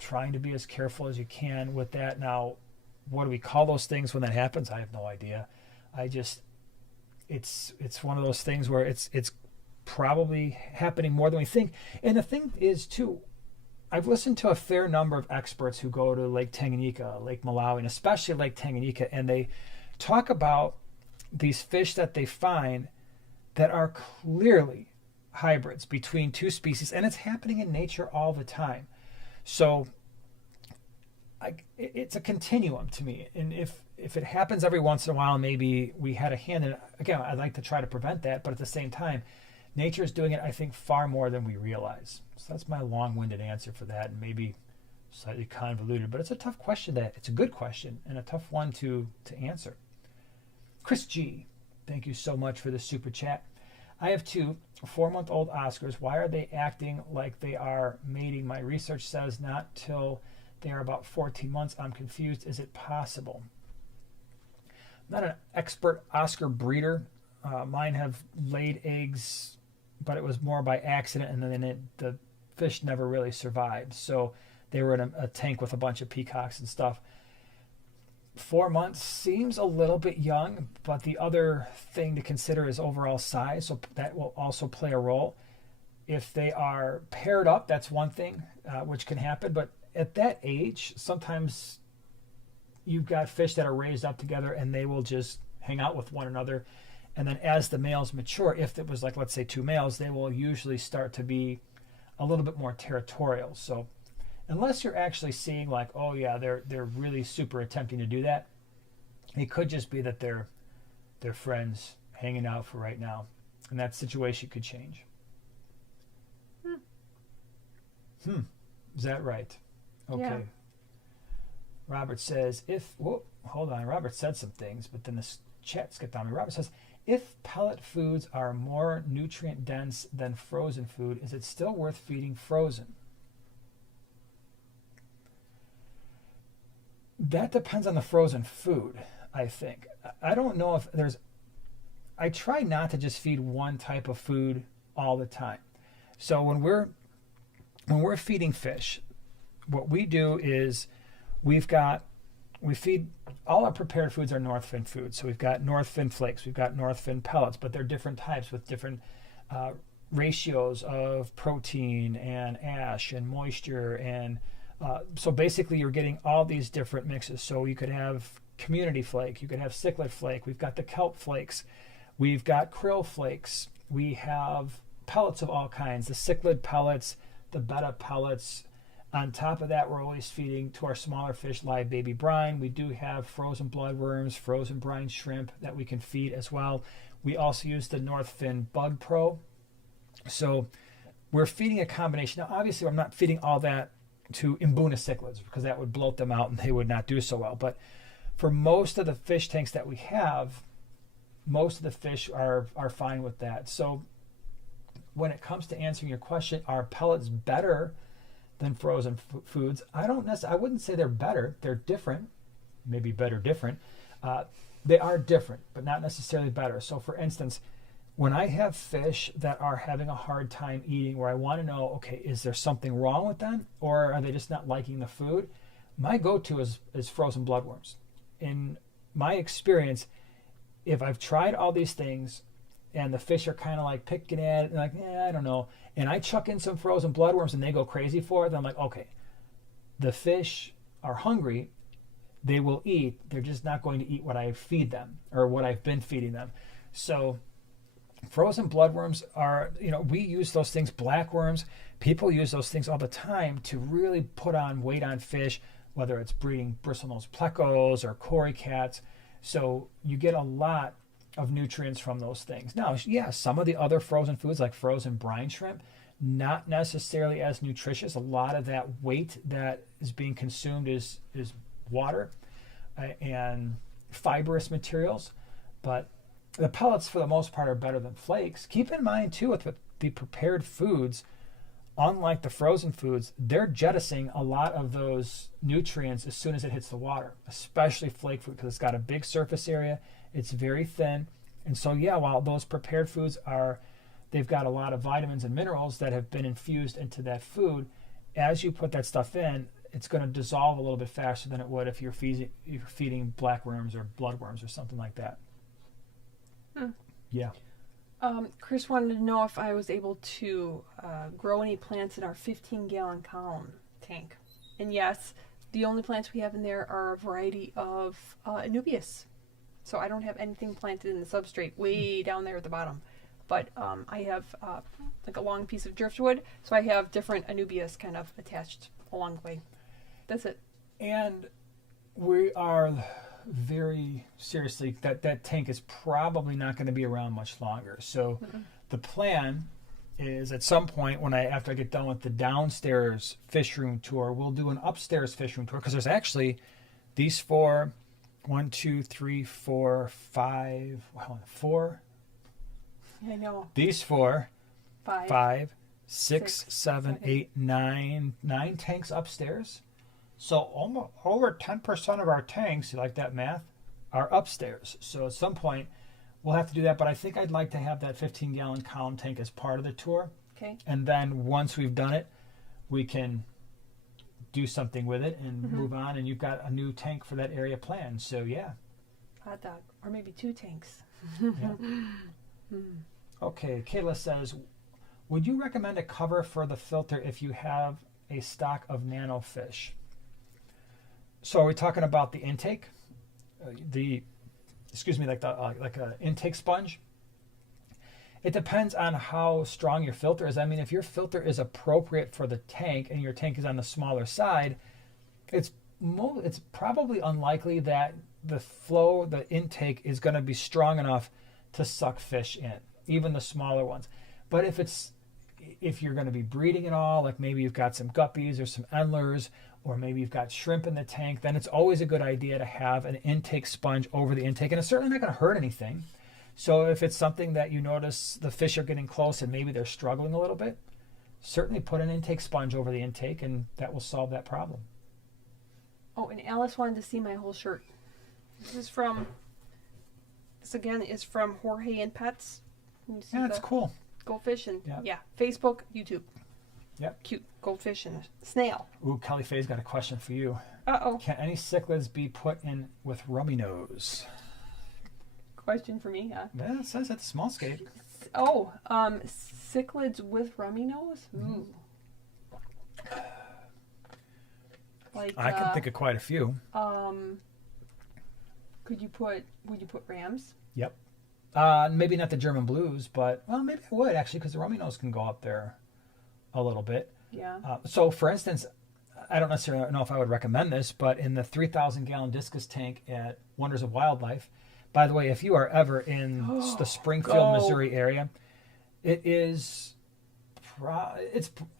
trying to be as careful as you can with that. Now, what do we call those things when that happens? I have no idea. It's one of those things where it's probably happening more than we think. And the thing is too, I've listened to a fair number of experts who go to Lake Tanganyika, Lake Malawi, and especially Lake Tanganyika, and they talk about these fish that they find that are clearly hybrids between two species, and it's happening in nature all the time. So it's a continuum to me, and if it happens every once in a while, maybe we had a hand in it. Again, I'd like to try to prevent that, but at the same time, nature is doing it, I think, far more than we realize. So that's my long-winded answer for that, and maybe slightly convoluted, but it's a tough question. It's a good question and a tough one to answer. Chris G, thank you so much for the super chat. I have 2 4-month-old Oscars. Why are they acting like they are mating? My research says not till they are about 14 months. I'm confused. Is it possible? I'm not an expert Oscar breeder. Mine have laid eggs, but it was more by accident, and then the fish never really survived. So they were in a tank with a bunch of peacocks and stuff. 4 months seems a little bit young, but the other thing to consider is overall size, so that will also play a role. If they are paired up, that's one thing, which can happen, but at that age, sometimes you've got fish that are raised up together and they will just hang out with one another, and then as the males mature, if it was like, let's say 2 males, they will usually start to be a little bit more territorial. So unless you're actually seeing like, oh yeah, they're really super attempting to do that, it could just be that they're friends hanging out for right now, and that situation could change. Is that right? Okay. Yeah. Robert says, hold on, Robert said some things, but then the chat skipped on me. Robert says, if pellet foods are more nutrient dense than frozen food, is it still worth feeding frozen? That depends on the frozen food, I think. I don't know if I try not to just feed one type of food all the time. So when we're feeding fish, what we do is we feed all our prepared foods are North Fin foods. So we've got North Fin flakes, we've got North Fin pellets, but they're different types with different ratios of protein and ash and moisture. And so basically you're getting all these different mixes. So you could have community flake, you could have cichlid flake, we've got the kelp flakes, we've got krill flakes, we have pellets of all kinds, the cichlid pellets, the betta pellets. On top of that, we're always feeding to our smaller fish live baby brine. We do have frozen bloodworms, frozen brine shrimp that we can feed as well. We also use the North Fin Bug Pro. So we're feeding a combination. Now, obviously, I'm not feeding all that to Mbuna cichlids because that would bloat them out and they would not do so well. But for most of the fish tanks that we have, most of the fish are fine with that. So when it comes to answering your question, are pellets better than frozen foods? I wouldn't say they're better. They're different. Maybe better, different. They are different, but not necessarily better. So for instance, when I have fish that are having a hard time eating, where I want to know, okay, is there something wrong with them, or are they just not liking the food? My go-to is frozen bloodworms. In my experience, if I've tried all these things and the fish are kind of like picking at it and like, I don't know, and I chuck in some frozen bloodworms and they go crazy for it, then I'm like, okay, the fish are hungry, they will eat, they're just not going to eat what I feed them or what I've been feeding them. So frozen bloodworms are, we use those things, blackworms, people use those things all the time to really put on weight on fish, whether it's breeding bristlenose plecos or cory cats. So you get a lot of nutrients from those things. Now, yeah, some of the other frozen foods like frozen brine shrimp, not necessarily as nutritious. A lot of that weight that is being consumed is water and fibrous materials. But the pellets, for the most part, are better than flakes. Keep in mind, too, with the prepared foods, unlike the frozen foods, they're jettisoning a lot of those nutrients as soon as it hits the water, especially flake food because it's got a big surface area. It's very thin. And so, yeah, while those prepared foods they've got a lot of vitamins and minerals that have been infused into that food, as you put that stuff in, it's going to dissolve a little bit faster than it would if you're feeding blackworms or bloodworms or something like that. Yeah. Chris wanted to know if I was able to grow any plants in our 15-gallon column tank. And yes, the only plants we have in there are a variety of anubias. So I don't have anything planted in the substrate way down there at the bottom. But I have like a long piece of driftwood, so I have different anubias kind of attached along the way. That's it. And we are very seriously, that tank is probably not going to be around much longer. So the plan is at some point after I get done with the downstairs fish room tour, we'll do an upstairs fish room tour because there's actually these four. I know. These four, five, six, six, seven, 8, 9 tanks upstairs. So almost over 10% of our tanks, you like that math, are upstairs. So at some point, we'll have to do that. But I think I'd like to have that 15-gallon column tank as part of the tour. Okay. And then once we've done it, we can do something with it and move on. And you've got a new tank for that area planned. So, yeah. Hot dog. Or maybe 2 tanks. Yeah. Okay. Kayla says, would you recommend a cover for the filter if you have a stock of nano fish? So are we talking about the intake? Like a intake sponge? It depends on how strong your filter is. I mean, if your filter is appropriate for the tank and your tank is on the smaller side, it's probably unlikely that the intake is going to be strong enough to suck fish in, even the smaller ones. But if you're going to be breeding at all, like maybe you've got some guppies or some endlers, or maybe you've got shrimp in the tank, then it's always a good idea to have an intake sponge over the intake. And it's certainly not going to hurt anything. So if it's something that you notice the fish are getting close and maybe they're struggling a little bit, certainly put an intake sponge over the intake and that will solve that problem. Oh, and Alice wanted to see my whole shirt. This again is from Jorge and Pets. Yeah, it's cool. Goldfish and Facebook, YouTube. Yep. Cute goldfish and a snail. Ooh, Kelly Faye's got a question for you. Uh-oh. Can any cichlids be put in with rummy nose? Question for me, huh? Yeah, it says at the small scape. Oh, cichlids with rummy nose? Ooh. Like I can think of quite a few. would you put rams? Yep. Maybe not the German blues, but maybe I would actually, because the rummy nose can go up there a little bit. Yeah. So, for instance, I don't necessarily know if I would recommend this, but in the 3,000-gallon discus tank at Wonders of Wildlife, by the way, if you are ever in the Springfield, Missouri area, it is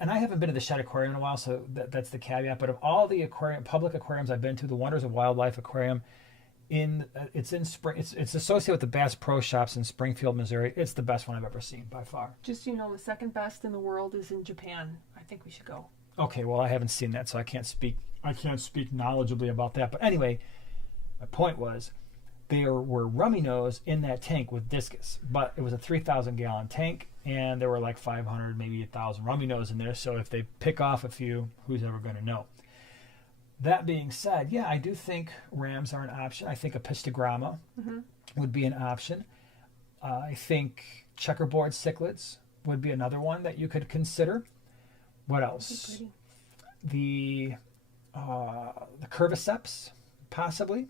and I haven't been to the Shed Aquarium in a while, so that's the caveat. But of all the public aquariums I've been to, the Wonders of Wildlife Aquarium, it's in Spring. It's associated with the Bass Pro Shops in Springfield, Missouri. It's the best one I've ever seen by far. Just the second best in the world is in Japan. I think we should go. Okay, well I haven't seen that, so I can't speak knowledgeably about that. But anyway, my point was there were rummy nose in that tank with discus, but it was a 3,000 gallon tank, and there were like 500, maybe 1,000 rummy nose in there. So if they pick off a few, who's ever going to know? That being said, yeah, I do think rams are an option. I think a pistogramma would be an option. I think checkerboard cichlids would be another one that you could consider. What else? The curviceps, possibly.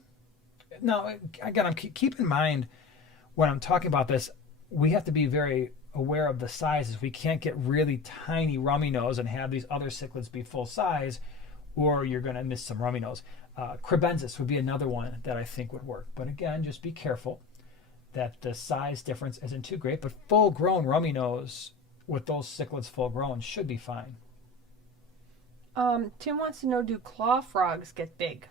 Now, again, keep in mind when I'm talking about this, we have to be very aware of the sizes. We can't get really tiny rummy nose and have these other cichlids be full size, or you're going to miss some rummy nose. Cribensis would be another one that I think would work. But again, just be careful that the size difference isn't too great. But full-grown rummy nose with those cichlids full-grown should be fine. Tim wants to know, do claw frogs get big?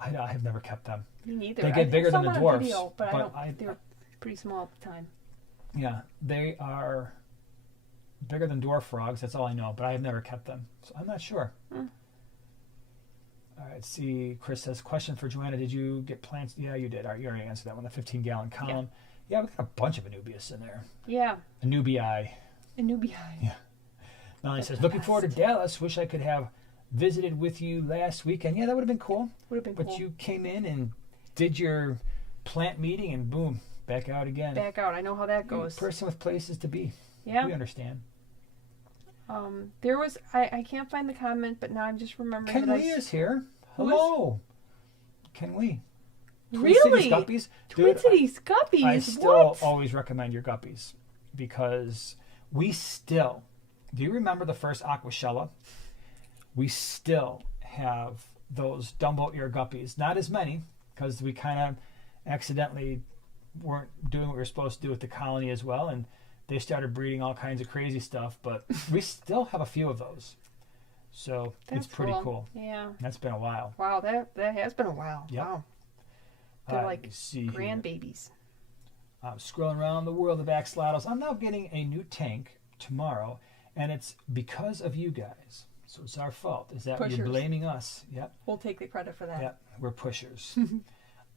I have never kept them. Me neither. They get bigger than the dwarfs. Video, but they were pretty small at the time. Yeah, they are bigger than dwarf frogs. That's all I know, but I have never kept them, so I'm not sure. All right, see, Chris says, question for Joanna, did you get plants? Yeah, you did. All right, you already answered that one, the 15-gallon column. Yeah, we got a bunch of Anubias in there. Yeah. Anubii. Yeah. Melanie says, looking forward to Dallas. Wish I could have visited with you last weekend. Yeah, that would have been cool. Would have been cool. But you came in and did your plant meeting and boom, back out again. Back out. I know how that goes. Person with places to be. Yeah. We understand. There was, I can't find the comment, but now I'm just remembering. Ken Lee is here. Hello. Ken Lee. Really? Twin Cities Guppies. Twin Cities Guppies? I still always recommend your guppies because we still, do you remember the first Aquashella? We still have those Dumbo ear guppies. Not as many because we kind of accidentally weren't doing what we were supposed to do with the colony as well, and they started breeding all kinds of crazy stuff, but we still have a few of those. So it's pretty cool. Yeah. That's been a while. Wow, that has been a while. Yep. Wow. They're like grandbabies. I'm scrolling around the world of axolotls. I'm now getting a new tank tomorrow, and it's because of you guys. So it's our fault. Is that Pushers. You're blaming us? Yep. We'll take the credit for that. Yep, we're pushers.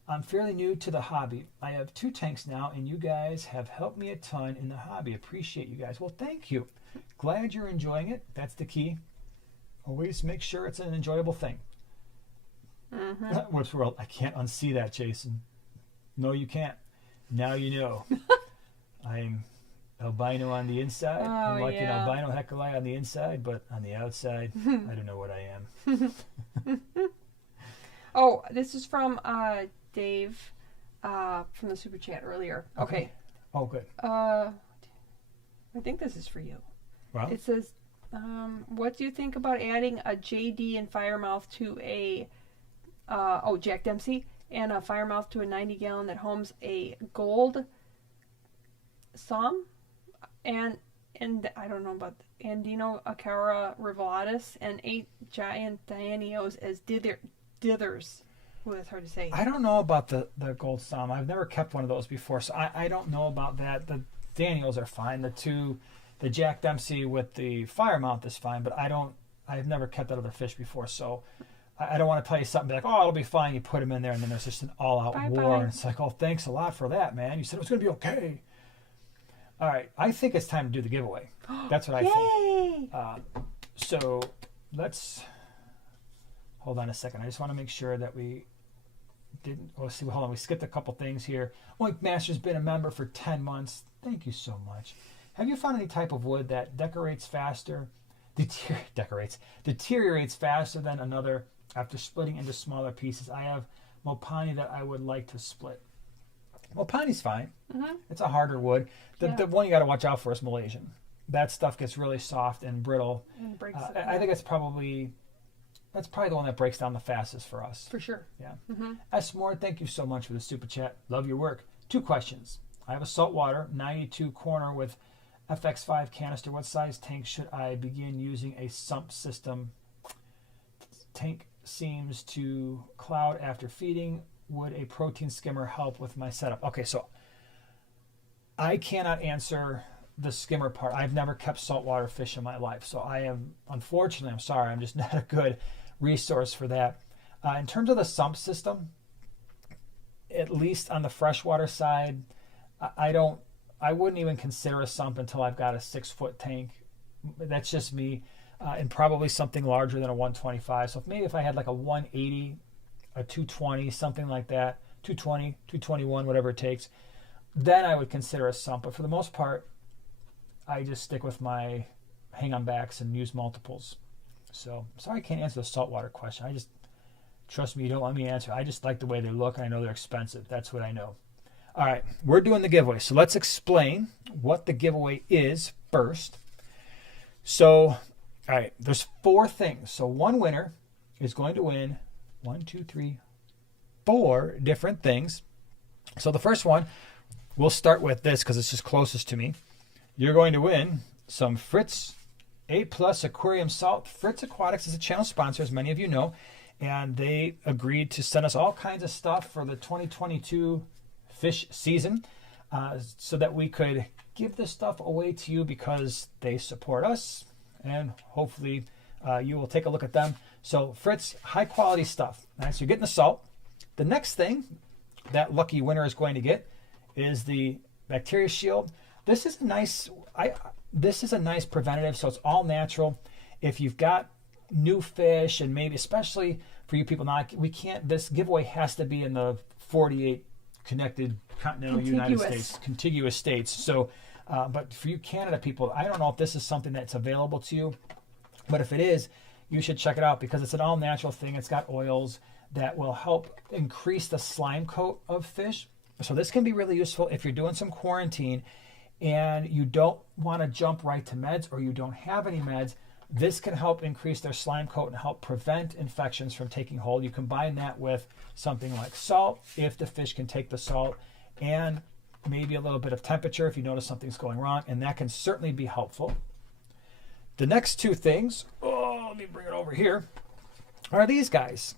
I'm fairly new to the hobby. I have 2 tanks now, and you guys have helped me a ton in the hobby. Appreciate you guys. Well, thank you. Glad you're enjoying it. That's the key. Always make sure it's an enjoyable thing. Whoops, world. I can't unsee that, Jason. No, you can't. Now you know. I'm albino on the inside. I'm like an albino hecali on the inside, but on the outside, I don't know what I am. Oh, this is from Dave from the super chat earlier. Okay. Oh, good. I think this is for you. Well, it says, what do you think about adding a JD and Firemouth to a Jack Dempsey and a Firemouth to a 90-gallon that homes a gold Som and I don't know about Andino Acara Rivulatus and 8 giant Dianios as dithers. Oh, that's hard to say. I don't know about the gold Som. I've never kept one of those before, so I don't know about that. The Daniels are fine. The Jack Dempsey with the Firemouth is fine, but I've never kept that other fish before, so I don't want to tell you something like, oh, it'll be fine. You put them in there, and then there's just an all-out war. And it's like, oh, thanks a lot for that, man. You said it was going to be okay. All right, I think it's time to do the giveaway. That's what I think. So let's hold on a second. I just want to make sure that we didn't. Oh, see, hold on. We skipped a couple things here. Oink Master's been a member for 10 months. Thank you so much. Have you found any type of wood that deteriorates faster faster than another after splitting into smaller pieces? I have Mopani that I would like to split. Mopani's fine. It's a harder wood. The one you got to watch out for is Malaysian. That stuff gets really soft and brittle. And breaks I think that's probably the one that breaks down the fastest for us. For sure. Yeah. S. Moore, thank you so much for the super chat. Love your work. 2 questions. I have a saltwater 92 corner with FX5 canister. What size tank should I begin using a sump system? Tank seems to cloud after feeding. Would a protein skimmer help with my setup? Okay, so I cannot answer the skimmer part. I've never kept saltwater fish in my life, so I am, unfortunately, I'm sorry, I'm just not a good resource for that. In terms of the sump system, at least on the freshwater side, I wouldn't even consider a sump until I've got a 6-foot tank. That's just me, and probably something larger than a 125. So maybe if I had like a 180, a 220, something like that, 220, 221, whatever it takes, then I would consider a sump. But for the most part, I just stick with my hang-on backs and use multiples. So sorry I can't answer the saltwater question. I just, trust me, you don't let me answer. I just like the way they look, and I know they're expensive. That's what I know. All right, we're doing the giveaway. So let's explain what the giveaway is first. So, all right, there's 4 things. So one winner is going to win 1, 2, 3, 4 different things. So the first one, we'll start with this because it's just closest to me. You're going to win some Fritz A+ aquarium salt. Fritz Aquatics is a channel sponsor, as many of you know, and they agreed to send us all kinds of stuff for the 2022 fish season, so that we could give this stuff away to you because they support us, and hopefully you will take a look at them. So Fritz, high quality stuff. All right, so you're getting the salt. The next thing that lucky winner is going to get is the bacteria shield. This is a nice preventative, so it's all natural. If you've got new fish, and maybe especially for you people, this giveaway has to be in the 48 connected continental United States, contiguous states. So, but for you Canada people, I don't know if this is something that's available to you, but if it is, you should check it out because it's an all natural thing. It's got oils that will help increase the slime coat of fish. So this can be really useful if you're doing some quarantine and you don't want to jump right to meds, or you don't have any meds. This can help increase their slime coat and help prevent infections from taking hold. You combine that with something like salt, if the fish can take the salt, and maybe a little bit of temperature if you notice something's going wrong, and that can certainly be helpful. The next 2 things, let me bring it over here, are these guys.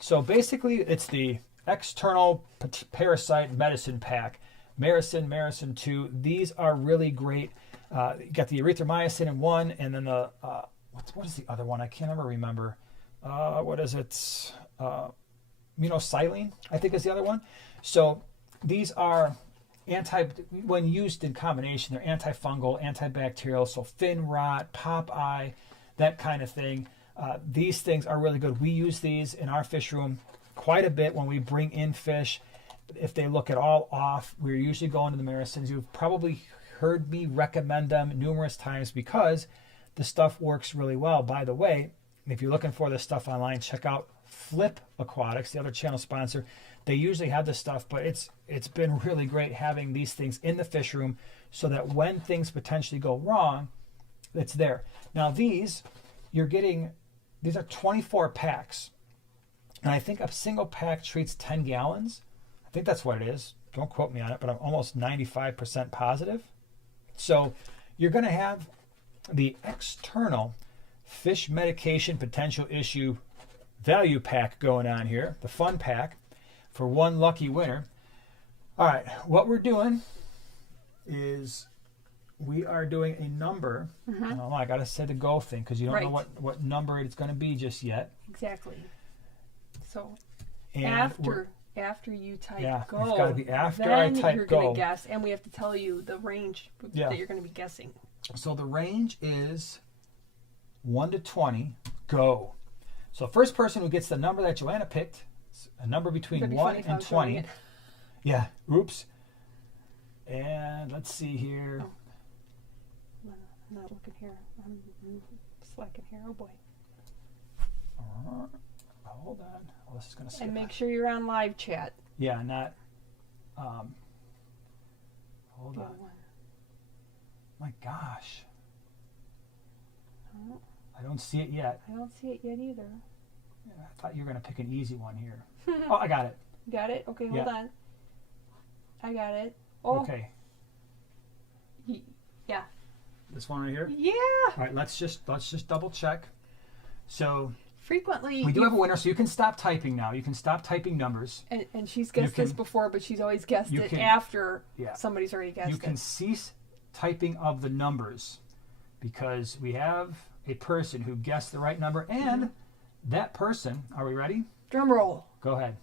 So basically it's the external parasite medicine pack, Maricin 2. These are really great. You got the erythromycin in one, and then the what is the other one? I can't ever remember. What is it? Minoxidil, I think is the other one. So these are when used in combination, they're antifungal, antibacterial. So fin rot, pop eye, that kind of thing. These things are really good. We use these in our fish room quite a bit when we bring in fish. If they look at all off, we're usually going to the Maricins. You've probably heard me recommend them numerous times because the stuff works really well. By the way, if you're looking for this stuff online, check out Flip Aquatics, the other channel sponsor. They usually have this stuff, but it's been really great having these things in the fish room so that when things potentially go wrong, it's there. Now these are 24 packs, and I think a single pack treats 10 gallons. I think that's what it is. Don't quote me on it, but I'm almost 95% positive. So you're going to have the external fish medication potential issue value pack going on here, the fun pack, for one lucky winner. All right, what we're doing is we are doing a number. Oh, I got to say the go thing because you don't know what number it's going to be just yet. Exactly. So and after you type go, it's got to be after then I type you're go. going to guess, and we have to tell you the range that you're going to be guessing. So the range is 1 to 20, go. So first person who gets the number that Joanna picked, a number between 1 and 20. Yeah, oops. And let's see here. Oh. I'm not looking here. I'm slacking here. Oh boy. Hold on. Oh, this is going to skip. And make sure you're on live chat. Yeah, not. Hold on. My gosh. Oh. I don't see it yet. I don't see it yet either. Yeah, I thought you were going to pick an easy one here. Oh, I got it. Got it? Okay, hold on. I got it. Oh. Okay. Yeah. This one right here? Yeah. All right, let's just double check. So Frequently. we do have a winner, so you can stop typing now. You can stop typing numbers. And she's guessed this before, but she's always guessed it after somebody's already guessed it. You can cease typing of the numbers because we have a person who guessed the right number, and that person, are we ready? Drum roll. Go ahead.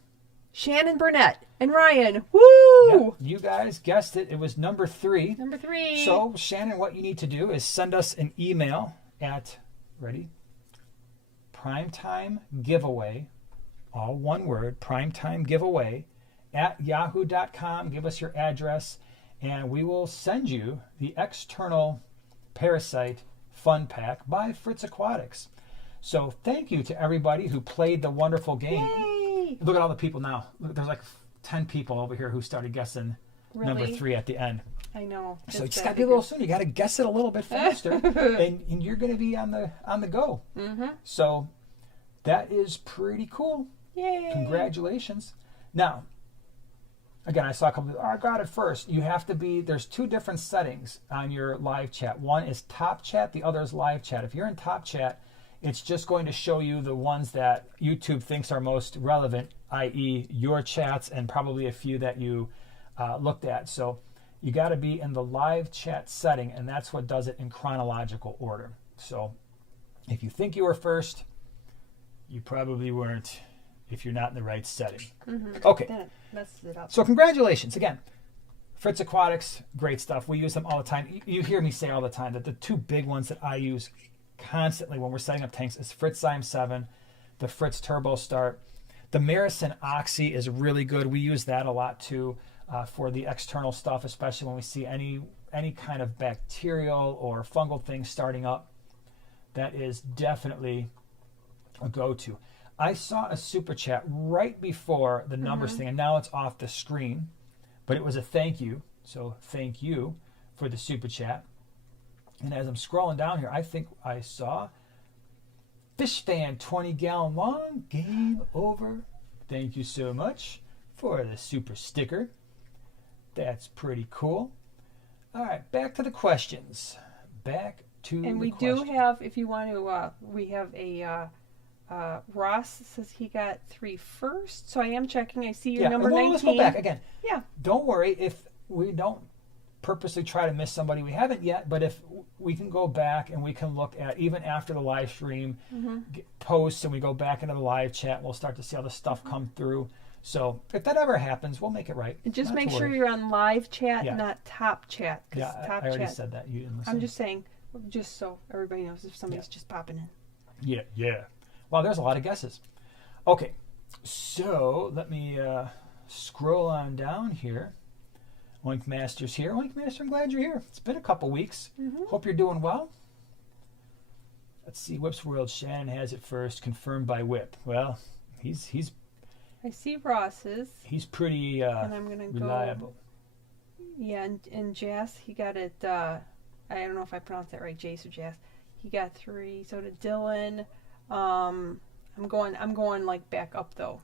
Shannon Burnett and Ryan. Woo! Yep, you guys guessed it. It was number 3. Number 3. So, Shannon, what you need to do is send us an email at, ready? Primetime giveaway, all one word, primetime giveaway at yahoo.com. Give us your address, and we will send you the external parasite fun pack by Fritz Aquatics. So thank you to everybody who played the wonderful game. Yay! Look at all the people now. Look, there's like 10 people over here who started guessing number 3 at the end. I know. So you just got to be a little soon. You got to guess it a little bit faster, and you're going to be on the go. Mm-hmm. So that is pretty cool. Yay! Congratulations. Now, again, I saw a couple. I got it first. You have to be. There's 2 different settings on your live chat. One is top chat. The other is live chat. If you're in top chat, it's just going to show you the ones that YouTube thinks are most relevant, i.e., your chats and probably a few that you looked at. So you got to be in the live chat setting, and that's what does it in chronological order. So if you think you were first, you probably weren't if you're not in the right setting. Mm-hmm. Okay. Then it messes it up. So congratulations. Again, Fritz Aquatics, great stuff. We use them all the time. You hear me say all the time that the 2 big ones that I use constantly when we're setting up tanks is Fritz Zyme 7, the Fritz Turbo Start. The Marison Oxy is really good. We use that a lot too for the external stuff, especially when we see any kind of bacterial or fungal thing starting up. That is definitely a go-to. I saw a super chat right before the numbers thing, and now it's off the screen, but it was a thank you. So thank you for the super chat. And as I'm scrolling down here, I think I saw Fish Stand 20-gallon long, game over. Thank you so much for the super sticker. That's pretty cool. All right, back to the questions. And we do have, if you want to, we have a Ross says he got 3 first. So I am checking. I see your number 19. Let's go back again. Yeah. Don't worry if we don't purposely try to miss somebody we haven't yet, but if we can go back and we can look at even after the live stream posts and we go back into the live chat, we'll start to see all the stuff come through. So if that ever happens, we'll make it right. And just make sure you're on live chat, not top chat. Yeah, I already said that. You didn't listen. I'm just saying, just so everybody knows if somebody's just popping in. Yeah. Well, there's a lot of guesses. Okay, so let me scroll on down here. Oink Master's here. Oink Master, I'm glad you're here. It's been a couple weeks. Hope you're doing well. Let's see. Whip's World. Shannon has it first. Confirmed by Whip. Well, he's. I see Ross's. He's pretty and I'm gonna reliable. Yeah, and Jas, he got it. I don't know if I pronounced that right. Jace or Jas. He got 3. So did Dylan. I'm going like back up though.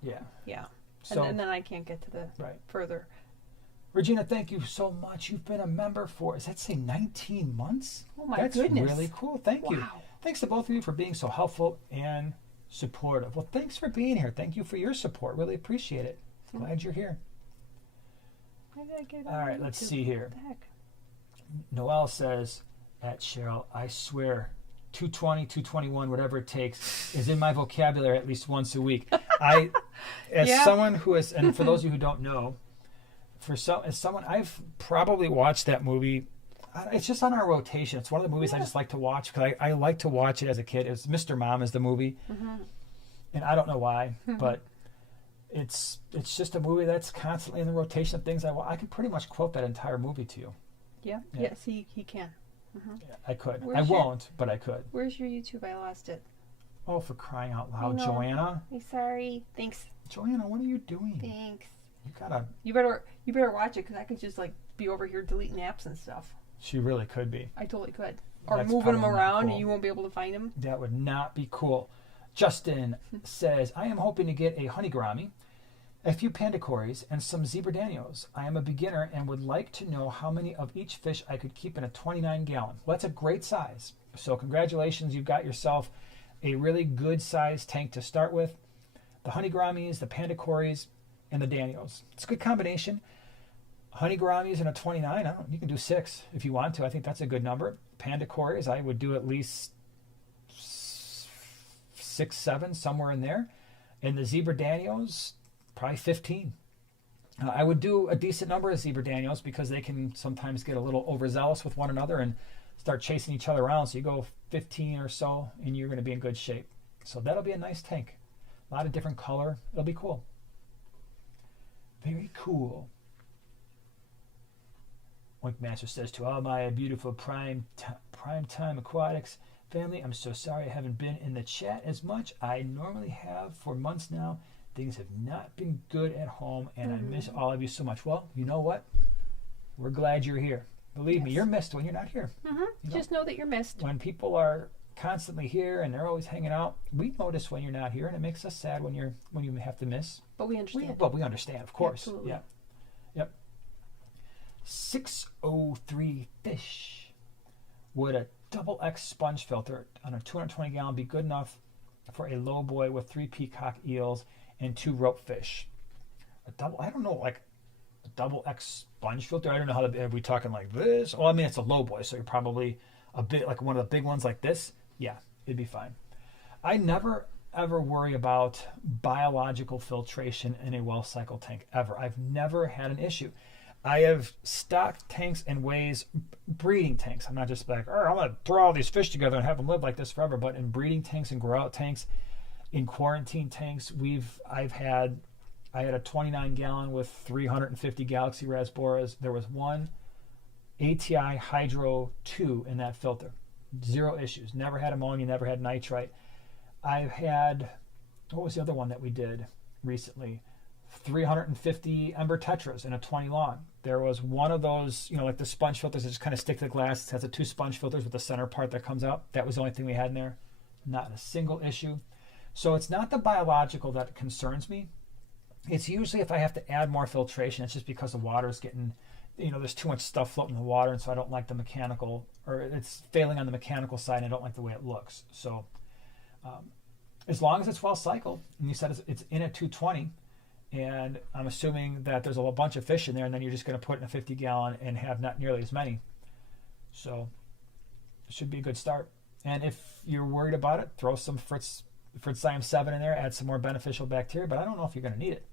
Yeah. So, and then I can't get to the further. Regina, thank you so much. You've been a member for, does that say 19 months? Oh my goodness. That's really cool. Thank you. Thanks to both of you for being so helpful and supportive. Well, thanks for being here. Thank you for your support. Really appreciate it. Glad you're here. How did I get all right, let's see here. Noelle says, at Cheryl, I swear, 220, 221, whatever it takes, is in my vocabulary at least once a week. Someone who is, and for those of you who don't know, as someone, I've probably watched that movie. It's just on our rotation. It's one of the movies I just like to watch because I like to watch it as a kid. It's Mr. Mom is the movie, and I don't know why, but it's just a movie that's constantly in the rotation of things I could pretty much quote that entire movie to you. Yeah. Yes, he can. Yeah, I could. I won't, but I could. Where's your YouTube? I lost it. Oh, for crying out loud, Joanna! I'm sorry. Thanks. Joanna, what are you doing? Thanks. You better watch it because I could just like be over here deleting apps and stuff. She really could be. I totally could. Or moving them around and you won't be able to find them. That would not be cool. Justin says, I am hoping to get a honey gourami. A few pandacories, and some zebra danios. I am a beginner and would like to know how many of each fish I could keep in a 29-gallon. Well, that's a great size. So congratulations, you've got yourself a really good size tank to start with. The honey gouramis, the pandacories, and the danios. It's a good combination. Honey gouramis in a 29, you can do 6 if you want to. I think that's a good number. Pandacories, I would do at least 6, 7, somewhere in there. And the zebra danios, probably 15. I would do a decent number of zebra danios because they can sometimes get a little overzealous with one another and start chasing each other around. So you go 15 or so and you're going to be in good shape. So that'll be a nice tank. A lot of different color. It'll be cool. Very cool. Wink Master says, to all my beautiful prime time aquatics family, I'm so sorry I haven't been in the chat as much. I normally have for months now. Things have not been good at home, and I miss all of you so much. Well, you know what? We're glad you're here. Believe me, you're missed when you're not here. Just know that you're missed. When people are constantly here and they're always hanging out, we notice when you're not here, and it makes us sad when you have to miss. But we understand. We understand, of course. Absolutely. Yeah. Yep. 603 fish. Would a double X sponge filter on a 220-gallon be good enough for a low boy with 3 peacock eels and 2 rope fish? I don't know, like a double X sponge filter. I don't know how to. Are we talking like this? Well, I mean, it's a low boy, so you're probably a bit like one of the big ones like this. Yeah, it'd be fine. I never ever worry about biological filtration in a well cycle tank ever. I've never had an issue. I have stocked tanks in ways, breeding tanks. I'm not just like, I'm going to throw all these fish together and have them live like this forever. But in breeding tanks and grow out tanks, in quarantine tanks, I had a 29-gallon with 350 Galaxy Rasboras. There was one ATI Hydro 2 in that filter. 0 issues. Never had ammonia, never had nitrite. I've had, what was the other one that we did recently? 350 Ember Tetras in a 20 long. There was one of those, like the sponge filters that just kind of stick to the glass. It has the 2 sponge filters with the center part that comes out. That was the only thing we had in there. Not a single issue. So it's not the biological that concerns me. It's usually if I have to add more filtration, it's just because the water is getting, there's too much stuff floating in the water, and so I don't like the mechanical, or it's failing on the mechanical side, and I don't like the way it looks. So as long as it's well cycled, and you said it's in at 220, and I'm assuming that there's a whole bunch of fish in there, and then you're just going to put it in a 50-gallon and have not nearly as many. So it should be a good start. And if you're worried about it, throw some Fritzium 7 in there, add some more beneficial bacteria, but I don't know if you're going to need it.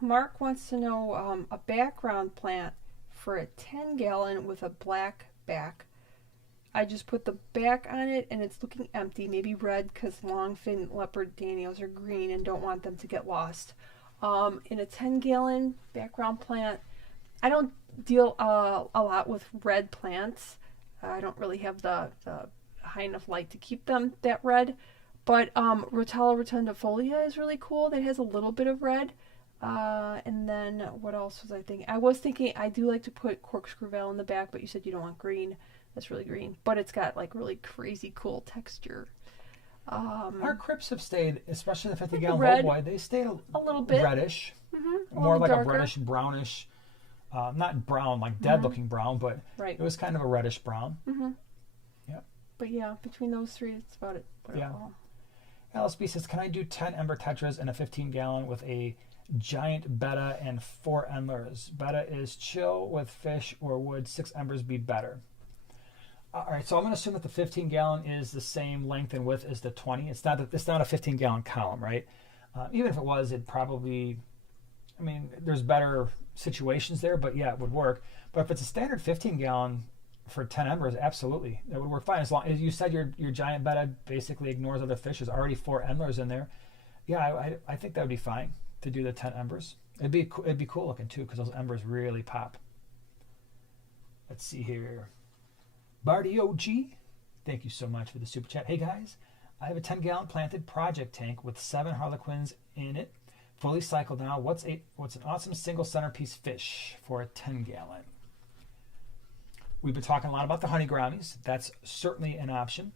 Mark wants to know a background plant for a 10-gallon with a black back. I just put the back on it and it's looking empty, maybe red because longfin leopard danios are green and don't want them to get lost. In a 10-gallon background plant, I don't deal a lot with red plants. I don't really have the high enough light to keep them that red. But Rotella rotundifolia is really cool. That has a little bit of red. And then what else was I thinking? I was thinking I do like to put corkscrew veil in the back, but you said you don't want green. That's really green. But it's got like really crazy cool texture. Our crypts have stayed, especially the 50-gallon red, low boy, they stayed a little bit reddish. Mm-hmm. More like darker. a reddish brownish. Not brown, like dead-looking brown, but right. It was kind of a reddish brown. Mm-hmm. Yeah. But yeah, between those three, it's about it. Yeah. Alice B says, can I do 10 Ember Tetras in a 15-gallon with a giant betta and 4 endlers? Betta is chill with fish, or would 6 embers be better? All right, so I'm going to assume that the 15-gallon is the same length and width as the 20. It's not a 15-gallon column, right? Even if it was, it'd probably, there's better situations there, but yeah, it would work. But if it's a standard 15-gallon for 10 embers, absolutely, that would work fine. As long as you said your giant betta basically ignores other fish. There's already 4 endlers in there. Yeah, I think that would be fine to do the 10 embers. It'd be cool looking too, because those embers really pop. Let's see here. Barty OG, thank you so much for the super chat. Hey guys, I have a 10-gallon planted project tank with 7 harlequins in it, fully cycled now. What's an awesome single centerpiece fish for a 10-gallon? We've been talking a lot about the honey gouramis. That's certainly an option.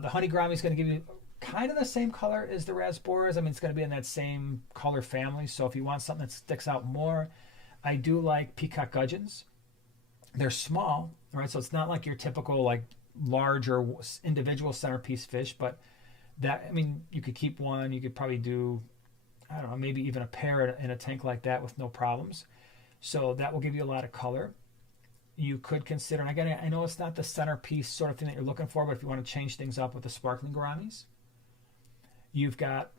The honey gourami is going to give you kind of the same color as the rasboras. I mean, it's going to be in that same color family. So if you want something that sticks out more, I do like peacock gudgeons. They're small, right? So it's not like your typical like larger individual centerpiece fish, but that, I mean, you could keep one. You could probably do, I don't know, maybe even a pair in a tank like that with no problems. So that will give you a lot of color. You could consider, and again, I know it's not the centerpiece sort of thing that you're looking for, but if you want to change things up with the sparkling gouramis, you've got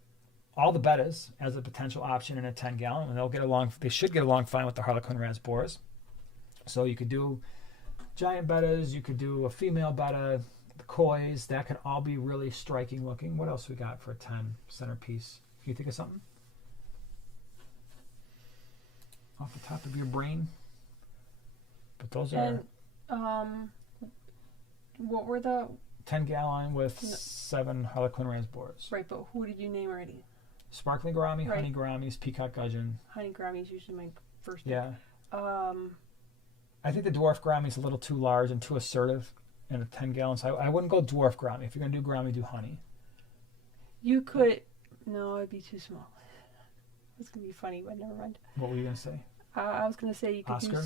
all the bettas as a potential option in a 10-gallon, and they'll get along. They should get along fine with the Harlequin rasboras. So you could do giant bettas, you could do a female betta, the kois. That could all be really striking looking. What else we got for a 10 centerpiece? Can you think of something off the top of your brain? But those are what were the 10-gallon with 7 Harlequin rasboras. right? But who did you name already? Sparkling gourami, Right. honey gouramis, peacock gudgeon. Honey gourami is usually my first. Yeah. Um, I think the dwarf gourami is a little too large and too assertive in a 10-gallon. So I wouldn't go dwarf gourami. If you're going to do gourami, do honey. you could. No, it'd be too small. It's gonna be funny, but never mind. What were you going to say? I was gonna say you could Oscar?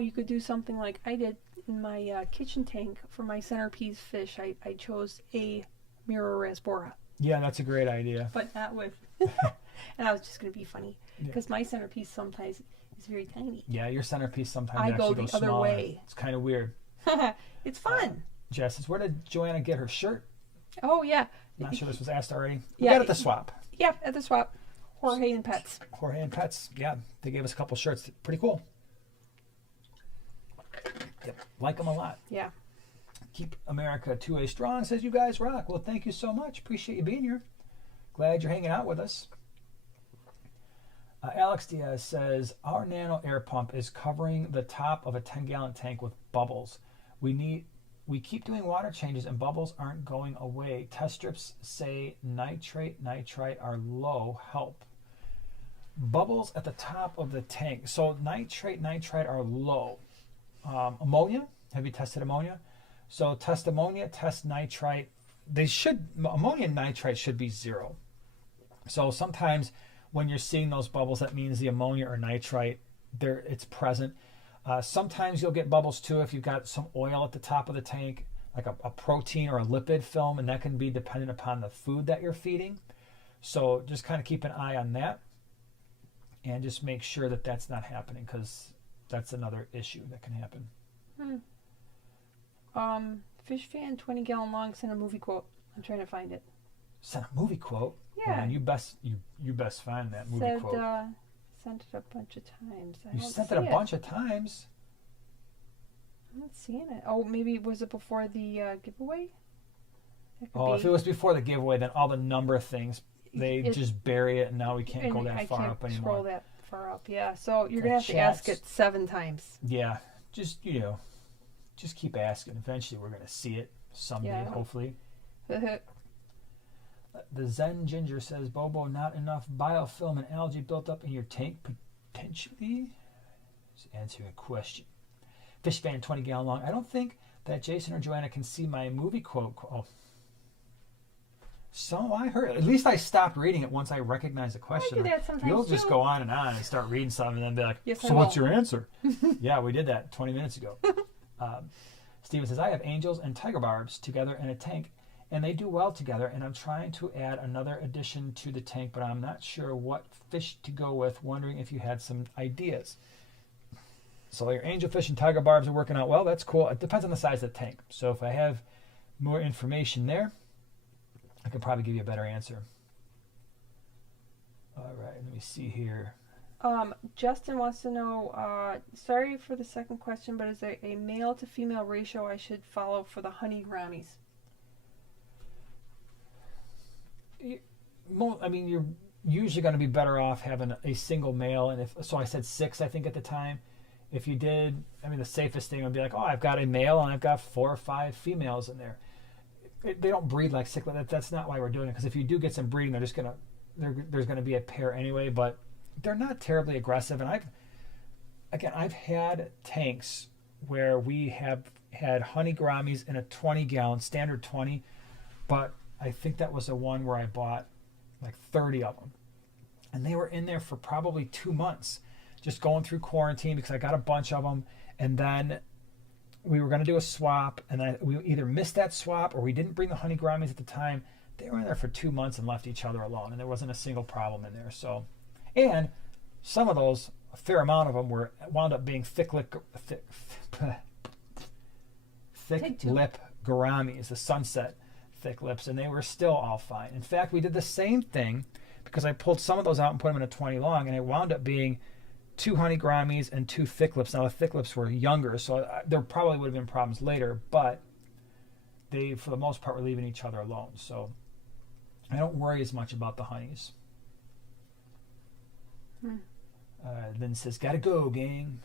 you could do something like I did in my kitchen tank for my centerpiece fish. I chose a mirror rasbora, Yeah, that's a great idea. but not with. And I was just gonna be funny because my centerpiece sometimes is very tiny. Yeah, your centerpiece sometimes I actually go goes the other smaller. way. It's kind of weird. It's fun. Jess says, where did Joanna get her shirt? Oh yeah. Not sure this was asked already. Yeah. We got it at the swap. Yeah, at the swap. Jorge and Pets. Jorge and Pets. Yeah, they gave us a couple shirts. Pretty cool. Yep, like them a lot. Yeah. Keep America 2A strong, says you guys rock. Well, thank you so much. Appreciate you being here. Glad you're hanging out with us. Alex Diaz says, our nano air pump is covering the top of a 10-gallon tank with bubbles. We keep doing water changes and bubbles aren't going away. Test strips say nitrate, nitrite are low. Help. Bubbles at the top of the tank. So nitrate, nitrite are low. Ammonia. Have you tested ammonia? So test ammonia, test nitrite. Ammonia and nitrite should be 0. So sometimes when you're seeing those bubbles, that means the ammonia or nitrite, it's present. Sometimes you'll get bubbles too if you've got some oil at the top of the tank, like a protein or a lipid film, and that can be dependent upon the food that you're feeding. So just kind of keep an eye on that and just make sure that that's not happening, because that's another issue that can happen. Fish fan 20-gallon long sent a movie quote. I'm trying to find it. Sent a movie quote? Yeah. Man, you best find that movie Said, quote. sent it a bunch of times. You sent it a bunch of times. I'm not seeing it. Oh, maybe was it before the giveaway? If it was before the giveaway, then all the number things, they just bury it, and now we can't go that I far can't up anymore. scroll that far up. Yeah, so you're The gonna have to ask chats. it 7 times. Yeah, just keep asking. Eventually, we're gonna see it someday, Yeah. hopefully. The Zen Ginger says, Bobo, not enough biofilm and algae built up in your tank, potentially? Just answering a question. Fish fan 20-gallon long. I don't think that Jason or Joanna can see my movie quote. Oh. So I heard. At least I stopped reading it once I recognized the question. I do that sometimes You'll just too. go on and start reading something and then be like, Yes, I so what's will. your answer? Yeah, we did that 20 minutes ago. Steven says, I have angels and tiger barbs together in a tank, and they do well together, and I'm trying to add another addition to the tank, but I'm not sure what fish to go with, wondering if you had some ideas. So your angelfish and tiger barbs are working out well. That's cool. It depends on the size of the tank. So if I have more information there, I can probably give you a better answer. All right, let me see here. Justin wants to know, sorry for the second question, but is there a male to female ratio I should follow for the honey gouramis? I mean, you're usually going to be better off having a single male, and so I said 6, I think, at the time. If you did, I mean, the safest thing would be like, I've got a male and I've got 4 or 5 females in there. They don't breed like cichlid. That's not why we're doing it, because if you do get some breeding, there's going to be a pair anyway, but they're not terribly aggressive. And I've had tanks where we have had honey gouramis in a 20-gallon, standard 20, but I think that was the one where I bought like 30 of them. And they were in there for probably 2 months, just going through quarantine because I got a bunch of them. And then we were going to do a swap, and we either missed that swap or we didn't bring the honey gouramis at the time. They were in there for 2 months and left each other alone, and there wasn't a single problem in there. So, and some of those, a fair amount of them, wound up being thick lip gouramis, the sunset thick lips, and they were still all fine. In fact, we did the same thing because I pulled some of those out and put them in a 20 long, and it wound up being 2 honey gouramis and 2 thick lips. Now the thick lips were younger, so there probably would have been problems later, but they, for the most part, were leaving each other alone. So I don't worry as much about the honeys. Lynn says, "Gotta go, gang.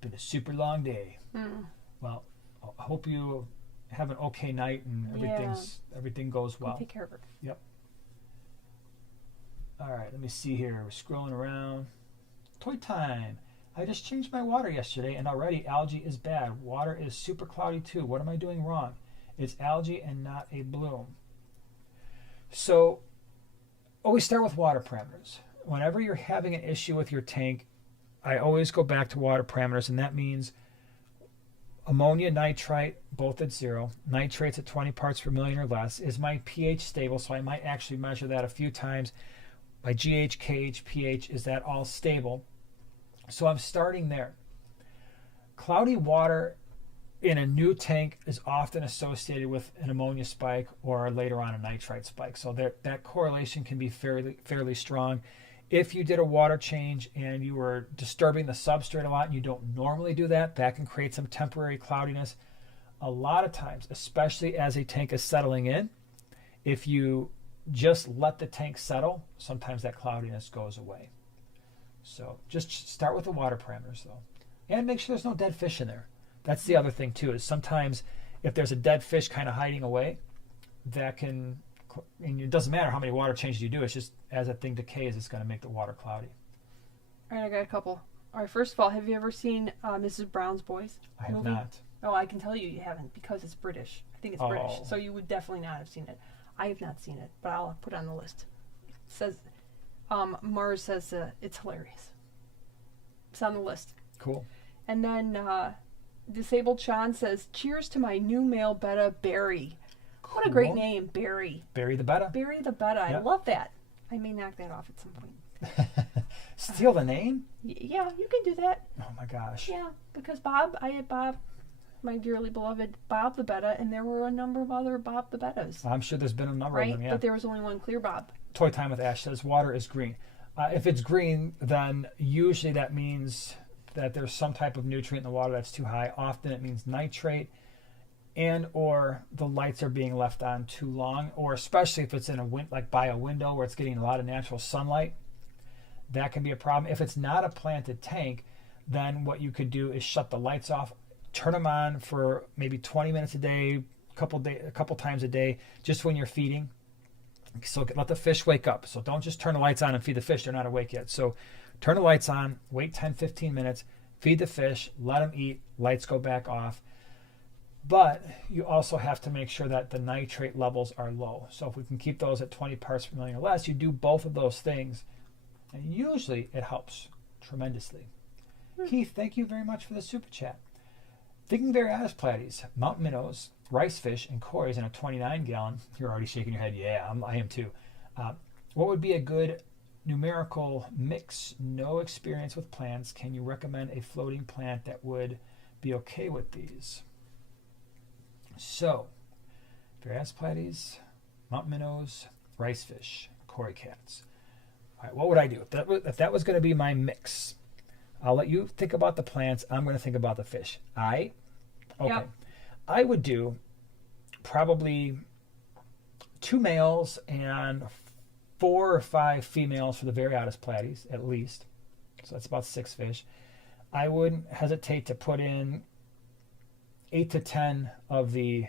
Been a super long day." Well, I hope you have an okay night and everything goes well. Take care of her. Yep. All right, let me see here. We're scrolling around. Toy time. I just changed my water yesterday and already algae is bad. Water is super cloudy too. What am I doing wrong? It's algae and not a bloom. So always start with water parameters. Whenever you're having an issue with your tank, I always go back to water parameters, and that means ammonia, nitrite, both at 0. Nitrates at 20 parts per million or less. Is my pH stable? So I might actually measure that a few times. My GH, KH, pH, is that all stable? So I'm starting there. Cloudy water in a new tank is often associated with an ammonia spike or later on a nitrite spike. So that correlation can be fairly strong. If you did a water change and you were disturbing the substrate a lot and you don't normally do that, that can create some temporary cloudiness. A lot of times, especially as a tank is settling in, if you just let the tank settle, sometimes that cloudiness goes away. So just start with the water parameters though. And make sure there's no dead fish in there. That's the other thing too, is sometimes if there's a dead fish kind of hiding away, that can, and it doesn't matter how many water changes you do, it's just as that thing decays, it's going to make the water cloudy. All right, I got a couple. All right, first of all, have you ever seen Mrs. Brown's Boys? I have not. Oh, I can tell you haven't because it's British. I think it's British, so you would definitely not have seen it. I have not seen it, but I'll put it on the list. It says, Mars says it's hilarious. It's on the list. Cool. And then Disabled Sean says, "Cheers to my new male betta, Barry." Cool. What a great name, Barry. Barry the betta. Barry the betta. Yep. I love that. I may knock that off at some point. Steal the name? Yeah, you can do that. Oh my gosh. Yeah, because I had Bob, my dearly beloved Bob the betta, and there were a number of other Bob the bettas. I'm sure there's been a number of them, yeah. But there was only one clear Bob. Toy Time with Ash says water is green. If it's green, then usually that means that there's some type of nutrient in the water that's too high. Often it means nitrate, and or the lights are being left on too long, or especially if it's in like by a window where it's getting a lot of natural sunlight, that can be a problem. If it's not a planted tank, then what you could do is shut the lights off, turn them on for maybe 20 minutes a day, a couple times a day, just when you're feeding. So let the fish wake up. So don't just turn the lights on and feed the fish. They're not awake yet. So turn the lights on, wait 10, 15 minutes, feed the fish, let them eat, lights go back off. But you also have to make sure that the nitrate levels are low. So if we can keep those at 20 parts per million or less, you do both of those things, and usually it helps tremendously. Keith, thank you very much for the super chat. Thinking Variatus platies, mountain minnows, rice fish, and koris in a 29-gallon. You're already shaking your head. Yeah, I am too. What would be a good numerical mix? No experience with plants. Can you recommend a floating plant that would be okay with these? So, Variatus platies, mountain minnows, rice fish, koi cats. All right, what would I do? If that was going to be my mix, I'll let you think about the plants. I'm going to think about the fish. Okay. Yep. I would do probably 2 males and 4 or 5 females for the Variatus platies, at least. So that's about 6 fish. I wouldn't hesitate to put in 8 to 10 of the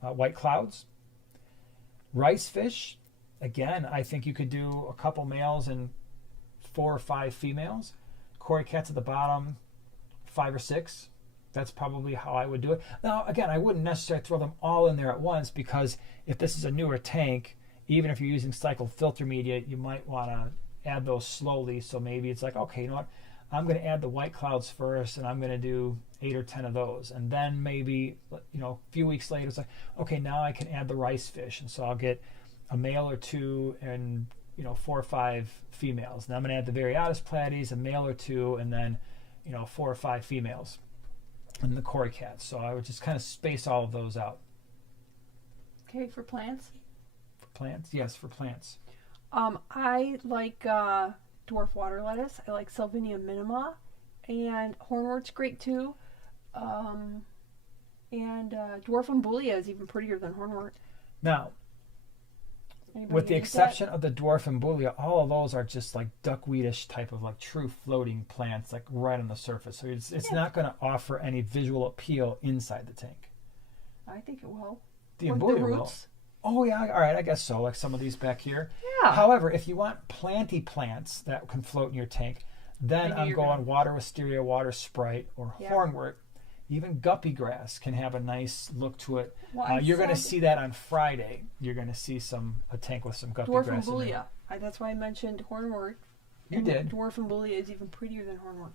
white clouds. Rice fish, again, I think you could do a couple males and 4 or 5 females. Koi cats at the bottom, 5 or 6 That's probably how I would do it. Now, again, I wouldn't necessarily throw them all in there at once, because if this is a newer tank, even if you're using cycled filter media, you might want to add those slowly. So maybe it's like, okay, you know what? I'm going to add the white clouds first, and I'm going to do 8 or 10 of those. And then maybe, a few weeks later, it's like, okay, now I can add the rice fish. And so I'll get a male or 2 and, 4 or 5 females. And I'm going to add the Variatus platies, a male or 2, and then, 4 or 5 females. And the cory cats. So I would just kind of space all of those out. Okay, for plants? For plants? Yes, for plants. I like dwarf water lettuce. I like Salvinia minima, and hornwort's great too. And dwarf umbulia is even prettier than hornwort. Now, with the exception of the dwarf umbulia, all of those are just like duckweedish type of like true floating plants, like right on the surface. So it's not going to offer any visual appeal inside the tank. I think it will. The umbulia will. Oh yeah, all right, I guess so. Like some of these back here. Yeah. However, if you want planty plants that can float in your tank, then I'm going water wisteria, water sprite, or hornwort. Even guppy grass can have a nice look to it. Well, you're going to see that on Friday. You're going to see a tank with some guppy dwarf grass. Dwarf umbulia. That's why I mentioned hornwort. You did. Dwarf umbulia is even prettier than hornwort.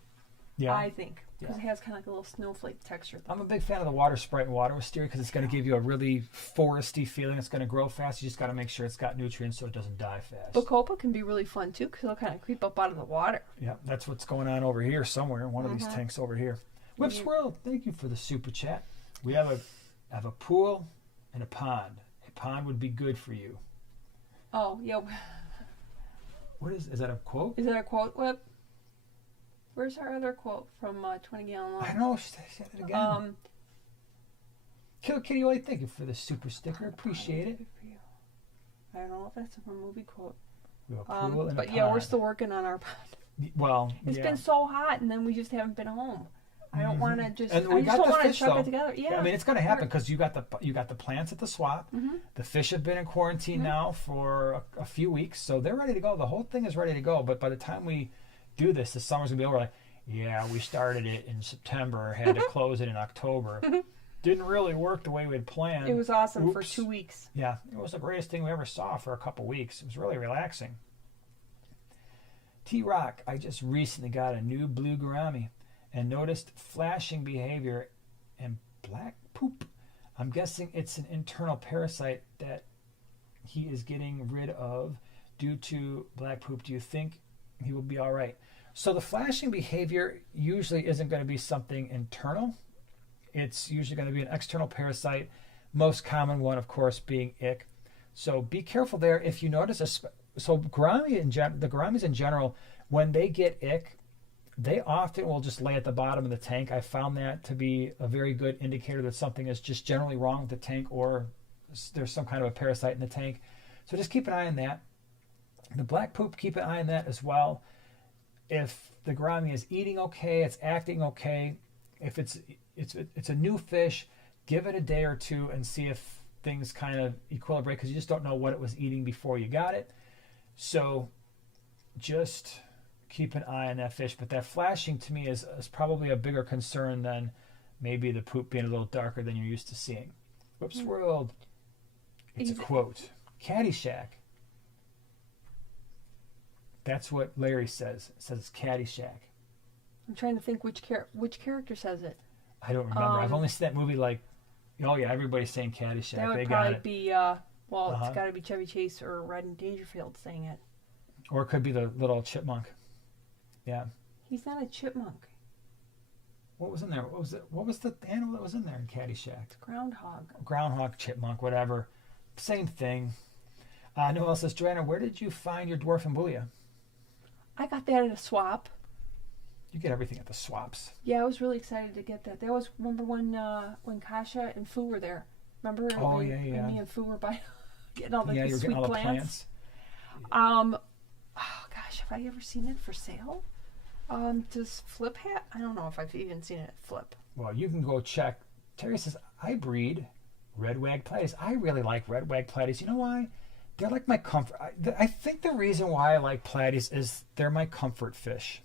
Yeah. I think. Because it has kind of like a little snowflake texture. I'm a big fan of the water sprite and water wisteria because it's going to give you a really foresty feeling. It's going to grow fast. You just got to make sure it's got nutrients so it doesn't die fast. Bacopa can be really fun too because it'll kind of creep up out of the water. Yeah, that's what's going on over here somewhere. One of these tanks over here. Whips World, thank you for the super chat. We have a pool and a pond. A pond would be good for you. Oh, yeah. What is that a quote? Is that a quote, Whip? Where's our other quote from 20 Gallon Long? I don't know. Say it again. Kill Kitty White, thank you for the super sticker. Appreciate it. I don't know if that's a movie quote. We have a pool and a pond. Yeah, we're still working on our pond. Well, it's been so hot, and then we just haven't been home. I don't want to just. And we I just got don't want to fish, chuck though. it together. Yeah. I mean, it's going to happen because you got the plants at the swap. The fish have been in quarantine now for a few weeks, so they're ready to go. The whole thing is ready to go. But by the time we do this, the summer's gonna be over. Like, yeah, we started it in September, had to close it in October. Didn't really work the way we had planned. It was awesome for 2 weeks. Yeah, it was the greatest thing we ever saw for a couple weeks. It was really relaxing. T-Rock, I just recently got a new blue gourami and noticed flashing behavior and black poop. I'm guessing it's an internal parasite that he is getting rid of due to black poop. Do you think he will be all right? So the flashing behavior usually isn't going to be something internal. It's usually going to be an external parasite, most common one, of course, being ick. So be careful there. If you notice, the gouramis in general, when they get ick, they often will just lay at the bottom of the tank. I found that to be a very good indicator that something is just generally wrong with the tank, or there's some kind of a parasite in the tank. So just keep an eye on that. The black poop, keep an eye on that as well. If the gourami is eating okay, it's acting okay. If it's a new fish, give it a day or two and see if things kind of equilibrate, because you just don't know what it was eating before you got it. So just keep an eye on that fish. But that flashing to me is probably a bigger concern than maybe the poop being a little darker than you're used to seeing. Whoops World. It's a quote. Caddyshack. That's what Larry says. It says it's Caddyshack. I'm trying to think which character says it. I don't remember. I've only seen that movie like, oh yeah, everybody's saying Caddyshack. That would they probably got it. be, it's got to be Chevy Chase or Rodney Dangerfield saying it. Or it could be the little chipmunk. Yeah. He's not a chipmunk. What was in there? What was the animal that was in there in Caddyshack? Groundhog. Groundhog, chipmunk, whatever. Same thing. Noel says, Joanna, where did you find your dwarf umbulia? I got that at a swap. You get everything at the swaps. Yeah, I was really excited to get that. That was, remember when Kasha and Fu were there? Remember? Oh, when me and Fu were getting all the you were sweet getting all the plants. Oh gosh, have I ever seen it for sale? Does Flip hat? I don't know if I've even seen it at Flip. Well, you can go check. Terry says, I breed red wag platies. I really like red wag platies. You know why? They're like my comfort. I think the reason why I like platies is they're my comfort fish.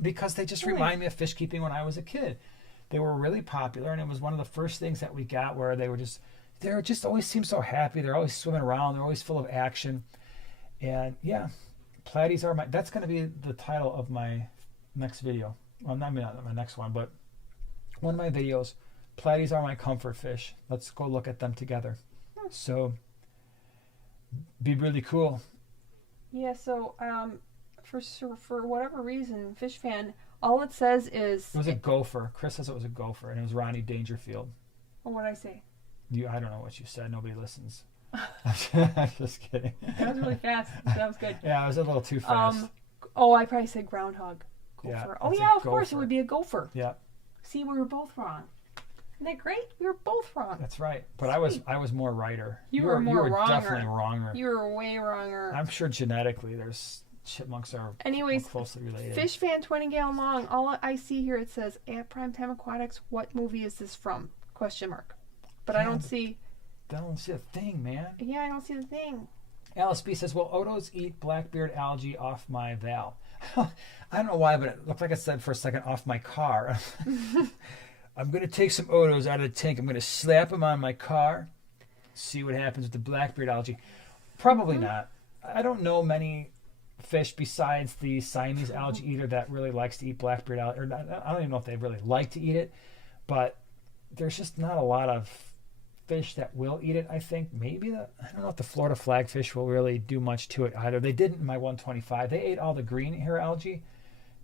Because they just remind me of fish keeping when I was a kid. They were really popular, and it was one of the first things that we got where they just always seem so happy. They're always swimming around. They're always full of action. And yeah, platies are that's going to be the title of my next video. Well, not my next one, but one of my videos. Platies are my comfort fish. Let's go look at them together. So, be really cool. Yeah, so for whatever reason, Fish Fan, all it says is... It was a gopher. Chris says it was a gopher, and it was Ronnie Dangerfield. Well, what did I say? I don't know what you said. Nobody listens. I'm just kidding. That was really fast. That was good. Yeah, I was a little too fast. I probably said groundhog. Gopher. Yeah, oh, yeah, of course, it would be a gopher. Yeah. See, we were both wrong. Isn't that great? We were both wrong. That's right. But Sweet. I was more righter. You were wronger. Definitely wronger. You were way wronger. I'm sure genetically chipmunks are Anyways, more closely related. Fish Fan 20 gallon long. All I see here, it says, at Primetime Aquatics, what movie is this from? ? But yeah, I don't see... I don't see a thing, man. Yeah, I don't see the thing. Alice B says, will Odos eat blackbeard algae off my valve? I don't know why, but it looked like I said for a second, off my car. I'm going to take some Odos out of the tank. I'm going to slap them on my car, see what happens with the blackbeard algae. Probably not. I don't know many fish besides the Siamese algae eater that really likes to eat blackbeard algae. I don't even know if they really like to eat it, but there's just not a lot of fish that will eat it. I think maybe I don't know if the Florida flagfish will really do much to it either. They didn't in my 125. They ate all the green hair algae.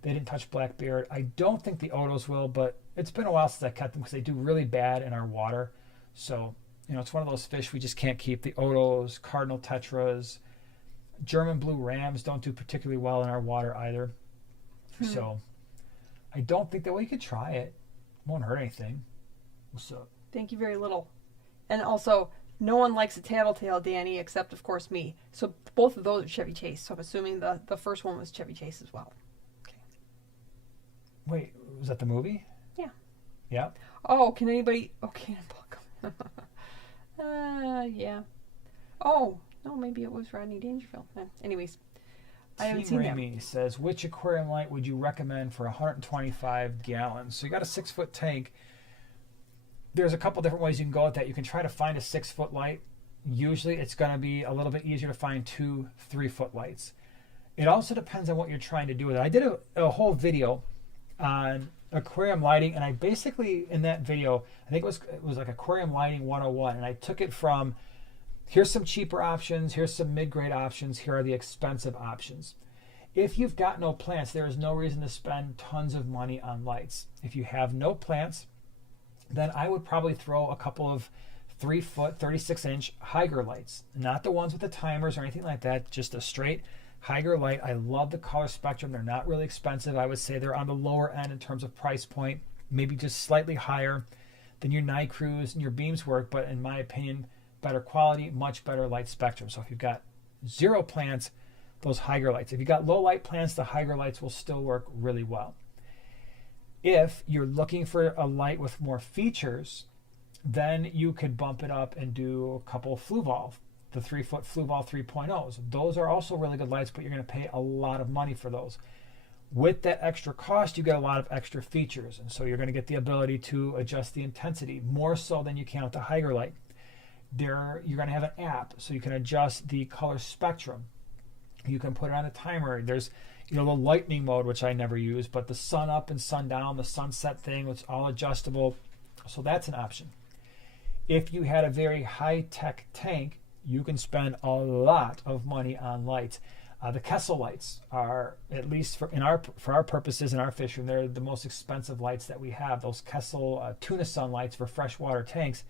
They didn't touch blackbeard. I don't think the Odos will, but it's been a while since I kept them because they do really bad in our water. So, it's one of those fish we just can't keep. The Odos, cardinal tetras, German blue rams don't do particularly well in our water either. So, I don't think that we could try it. Won't hurt anything. So, thank you very little. And also, no one likes a tattletale, Danny, except, of course, me. So both of those are Chevy Chase. So I'm assuming the first one was Chevy Chase as well. Okay. Wait, was that the movie? Yeah. Yeah. Oh, can anybody... Okay, yeah. Oh, no, maybe it was Rodney Dangerfield. Anyways, I haven't seen that. Team says, which aquarium light would you recommend for 125 gallons? So you got a 6-foot tank. There's a couple different ways you can go with that. You can try to find a 6-foot light. Usually it's going to be a little bit easier to find 2 3-foot lights. It also depends on what you're trying to do with it. I did a whole video on aquarium lighting, and I basically, in that video, I think it was like Aquarium Lighting 101, and I took it from, here's some cheaper options, here's some mid-grade options, here are the expensive options. If you've got no plants, there is no reason to spend tons of money on lights. If you have no plants, then I would probably throw a couple of 3-foot, 36-inch Hygger lights. Not the ones with the timers or anything like that, just a straight Hygger light. I love the color spectrum. They're not really expensive. I would say they're on the lower end in terms of price point, maybe just slightly higher than your Night Cruise and your Beams work, but in my opinion, better quality, much better light spectrum. So if you've got 0 plants, those Hygger lights. If you've got low light plants, the Hygger lights will still work really well. If you're looking for a light with more features, then you could bump it up and do a couple of Fluval, the 3-foot Fluval 3.0s. Those are also really good lights, but you're going to pay a lot of money for those. With that extra cost, you get a lot of extra features, and so you're going to get the ability to adjust the intensity more so than you can with the Hygger light. You're going to have an app, so you can adjust the color spectrum. You can put it on a timer. There's the lightning mode, which I never use, but the sun up and sun down, the sunset thing, it's all adjustable. So that's an option. If you had a very high-tech tank, you can spend a lot of money on lights. The Kessel lights are, at least for our purposes in our fish room, they're the most expensive lights that we have. Those Kessel tuna sun lights for freshwater tanks.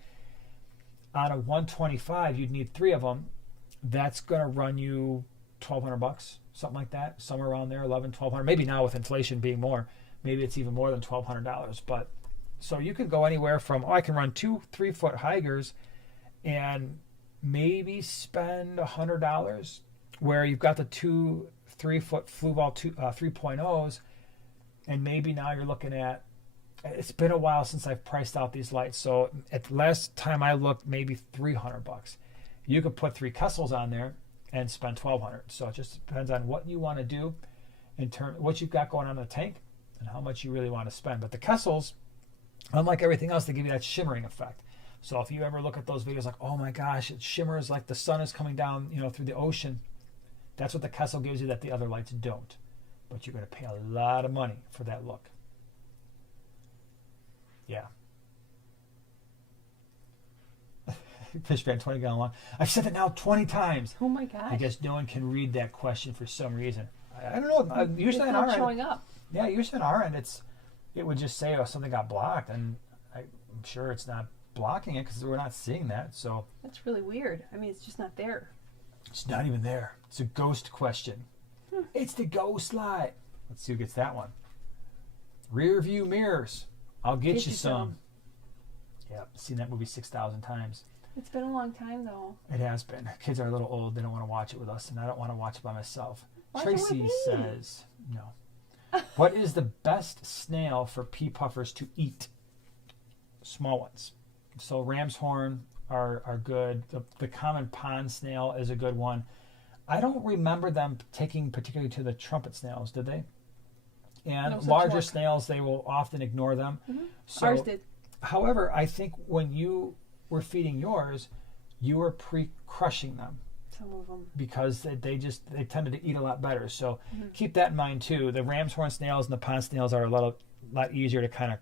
On a 125, you'd need 3 of them. That's going to run you $1,200, something like that, somewhere around there, $1,100, $1,200. Maybe now with inflation being more, maybe it's even more than $1,200. But so you could go anywhere from, I can run 2 3-foot Hygers and maybe spend $100, where you've got the 2 3-foot Fluval 3.0s, and maybe now you're looking at, it's been a while since I've priced out these lights, so at the last time I looked, maybe $300. You could put 3 Kessels on there and spend $1,200. So it just depends on what you want to do, in terms what you've got going on in the tank and how much you really want to spend. But the Kessels, Unlike everything else, they give you that shimmering effect. So if you ever look at those videos like, oh my gosh, it shimmers like the sun is coming down, through the ocean, that's what the Kessel gives you that the other lights don't. But you're going to pay a lot of money for that look. Yeah. Fish pan 20 gallon long. I've said it now 20 times. Oh my gosh. I guess no one can read that question for some reason. I don't know. Usually it's on our not end, showing up. Yeah, usually on our end, it would just say, oh, something got blocked, and I'm sure it's not blocking it because we're not seeing that. So that's really weird. I mean, it's just not there. It's not even there. It's a ghost question. It's the ghost light. Let's see who gets that one. Rear view mirrors. I'll get you some. Yeah, seen that movie 6,000 times. It's been a long time, though. It has been. Kids are a little old. They don't want to watch it with us, and I don't want to watch it by myself. Watch Tracy it with says, no. What is the best snail for pea puffers to eat? Small ones. So ram's horn are good. The common pond snail is a good one. I don't remember them taking particularly to the trumpet snails, did they? And larger snails, they will often ignore them. Mm-hmm. So, ours did. However, I think when you were feeding yours, you were pre-crushing them. Some of them. Because they tended to eat a lot better. So keep that in mind too. The ram's horn snails and the pond snails are a lot easier to kind of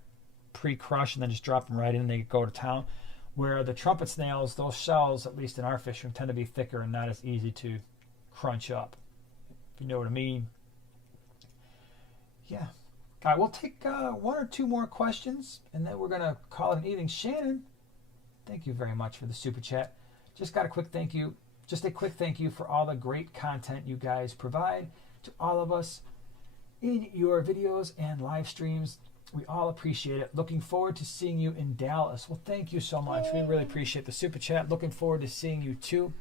pre-crush and then just drop them right in and they go to town. Where the trumpet snails, those shells, at least in our fish room, tend to be thicker and not as easy to crunch up. If you know what I mean. Yeah. All right, we'll take one or two more questions and then we're going to call it an evening. Shannon, thank you very much for the super chat. Just got a quick thank you. Just a quick thank you for all the great content you guys provide to all of us in your videos and live streams. We all appreciate it. Looking forward to seeing you in Dallas. Well, thank you so much. We really appreciate the super chat. Looking forward to seeing you too.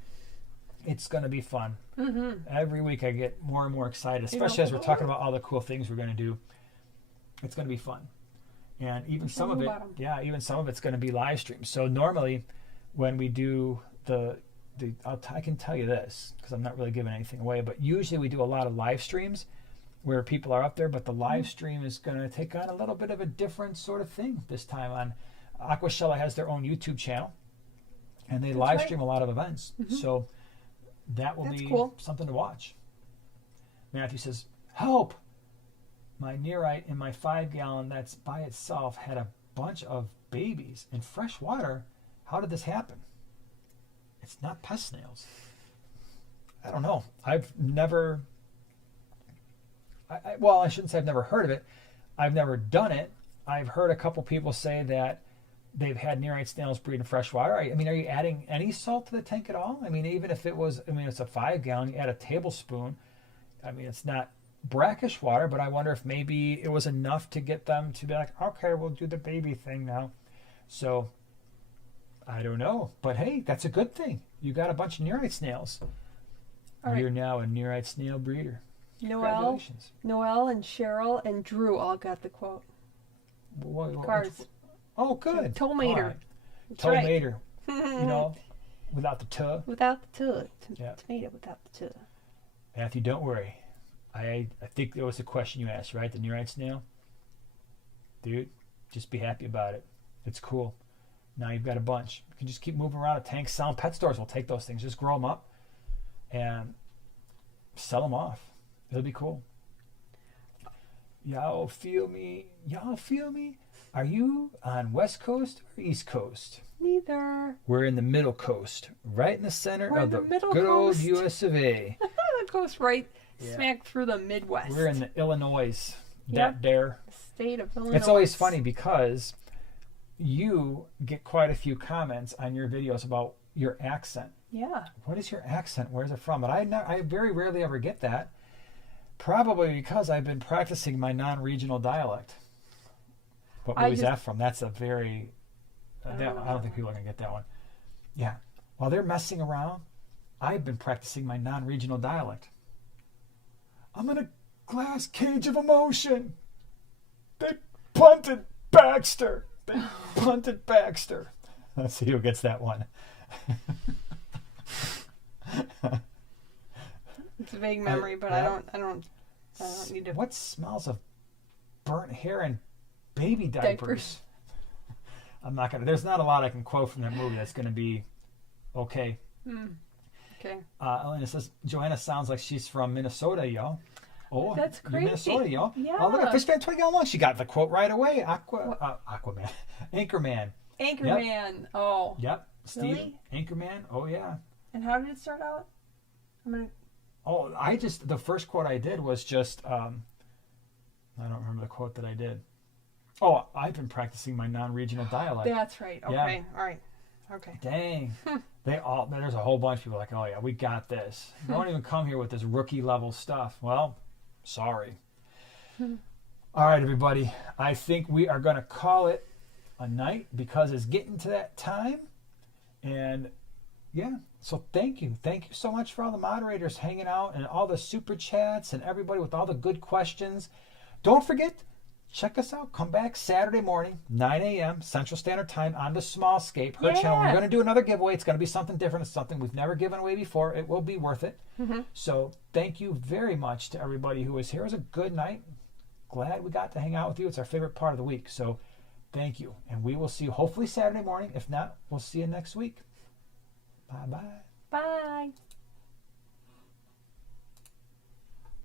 It's going to be fun. Mm-hmm. Every week I get more and more excited, especially as we're talking about all the cool things we're going to do. It's going to be fun. And even some of it's going to be live streams. So normally when we do I can tell you this because I'm not really giving anything away, but usually we do a lot of live streams where people are up there, but the live stream is going to take on a little bit of a different sort of thing this time. On Aquashella has their own YouTube channel, and they live stream a lot of events. Mm-hmm. So that will be something to watch. Matthew says, help! My nearite in my 5-gallon that's by itself had a bunch of babies in fresh water. How did this happen? It's not pest snails. I don't know. I've never... I shouldn't say I've never heard of it. I've never done it. I've heard a couple people say that they've had nearite snails breed in fresh water. I mean, are you adding any salt to the tank at all? I mean, even if it's a 5-gallon, you add a tablespoon. I mean, it's not brackish water, but I wonder if maybe it was enough to get them to be like, okay, we'll do the baby thing now. So, I don't know. But hey, that's a good thing. You got a bunch of nearite snails. You're now a nearite snail breeder. Noel and Cheryl and Drew all got the quote. Cars. Oh, good. Tomater. Right. Tomater. Without the tuh. Without the tuh. Tomato without the tuh. Matthew, don't worry. I think that was the question you asked, right? The nearite snail? Dude, just be happy about it. It's cool. Now you've got a bunch. You can just keep moving around a tank. Selling pet stores will take those things. Just grow them up and sell them off. It'll be cool. Y'all feel me? Are you on West Coast or East Coast? Neither. We're in the middle coast, right in the center of the good coast. Old US of A. The coast right smack through the Midwest. We're in the Illinois. Yep. The state of Illinois. It's always funny because you get quite a few comments on your videos about your accent. Yeah. What is your accent? Where's it from? But I very rarely ever get that. Probably because I've been practicing my non-regional dialect. What movie is that from? That's a very... I don't think people are going to get that one. Yeah. While they're messing around, I've been practicing my non-regional dialect. I'm in a glass cage of emotion. They punted Baxter. Let's see who gets that one. It's a vague memory, but I don't need to. What smells of burnt hair and baby diapers? I'm not gonna. There's not a lot I can quote from that movie that's gonna be okay. Okay. Elena says Joanna sounds like she's from Minnesota, yo. Oh, That's you're crazy. Minnesota, yo. Yeah. Oh, look at Fish Fan 20 gallon long. She got the quote right away. Aquaman, Anchorman. Anchorman. Yep. Oh. Yep. Steve. Really? Anchorman. Oh yeah. And how did it start out? Oh, the first quote I did was just I don't remember the quote that I did. Oh, I've been practicing my non-regional dialect. That's right. Okay. Yeah. All right. Okay. Dang. There's a whole bunch of people like, oh yeah, we got this. Don't even come here with this rookie level stuff. Well, sorry. All right, everybody. I think we are going to call it a night because it's getting to that time. And yeah, so thank you. Thank you so much for all the moderators hanging out and all the super chats and everybody with all the good questions. Don't forget, check us out. Come back Saturday morning, 9 a.m. Central Standard Time on the Smallscape, her channel. We're going to do another giveaway. It's going to be something different. It's something we've never given away before. It will be worth it. So thank you very much to everybody who was here. It was a good night. Glad we got to hang out with you. It's our favorite part of the week. So thank you. And we will see you hopefully Saturday morning. If not, we'll see you next week. Bye-bye. Bye.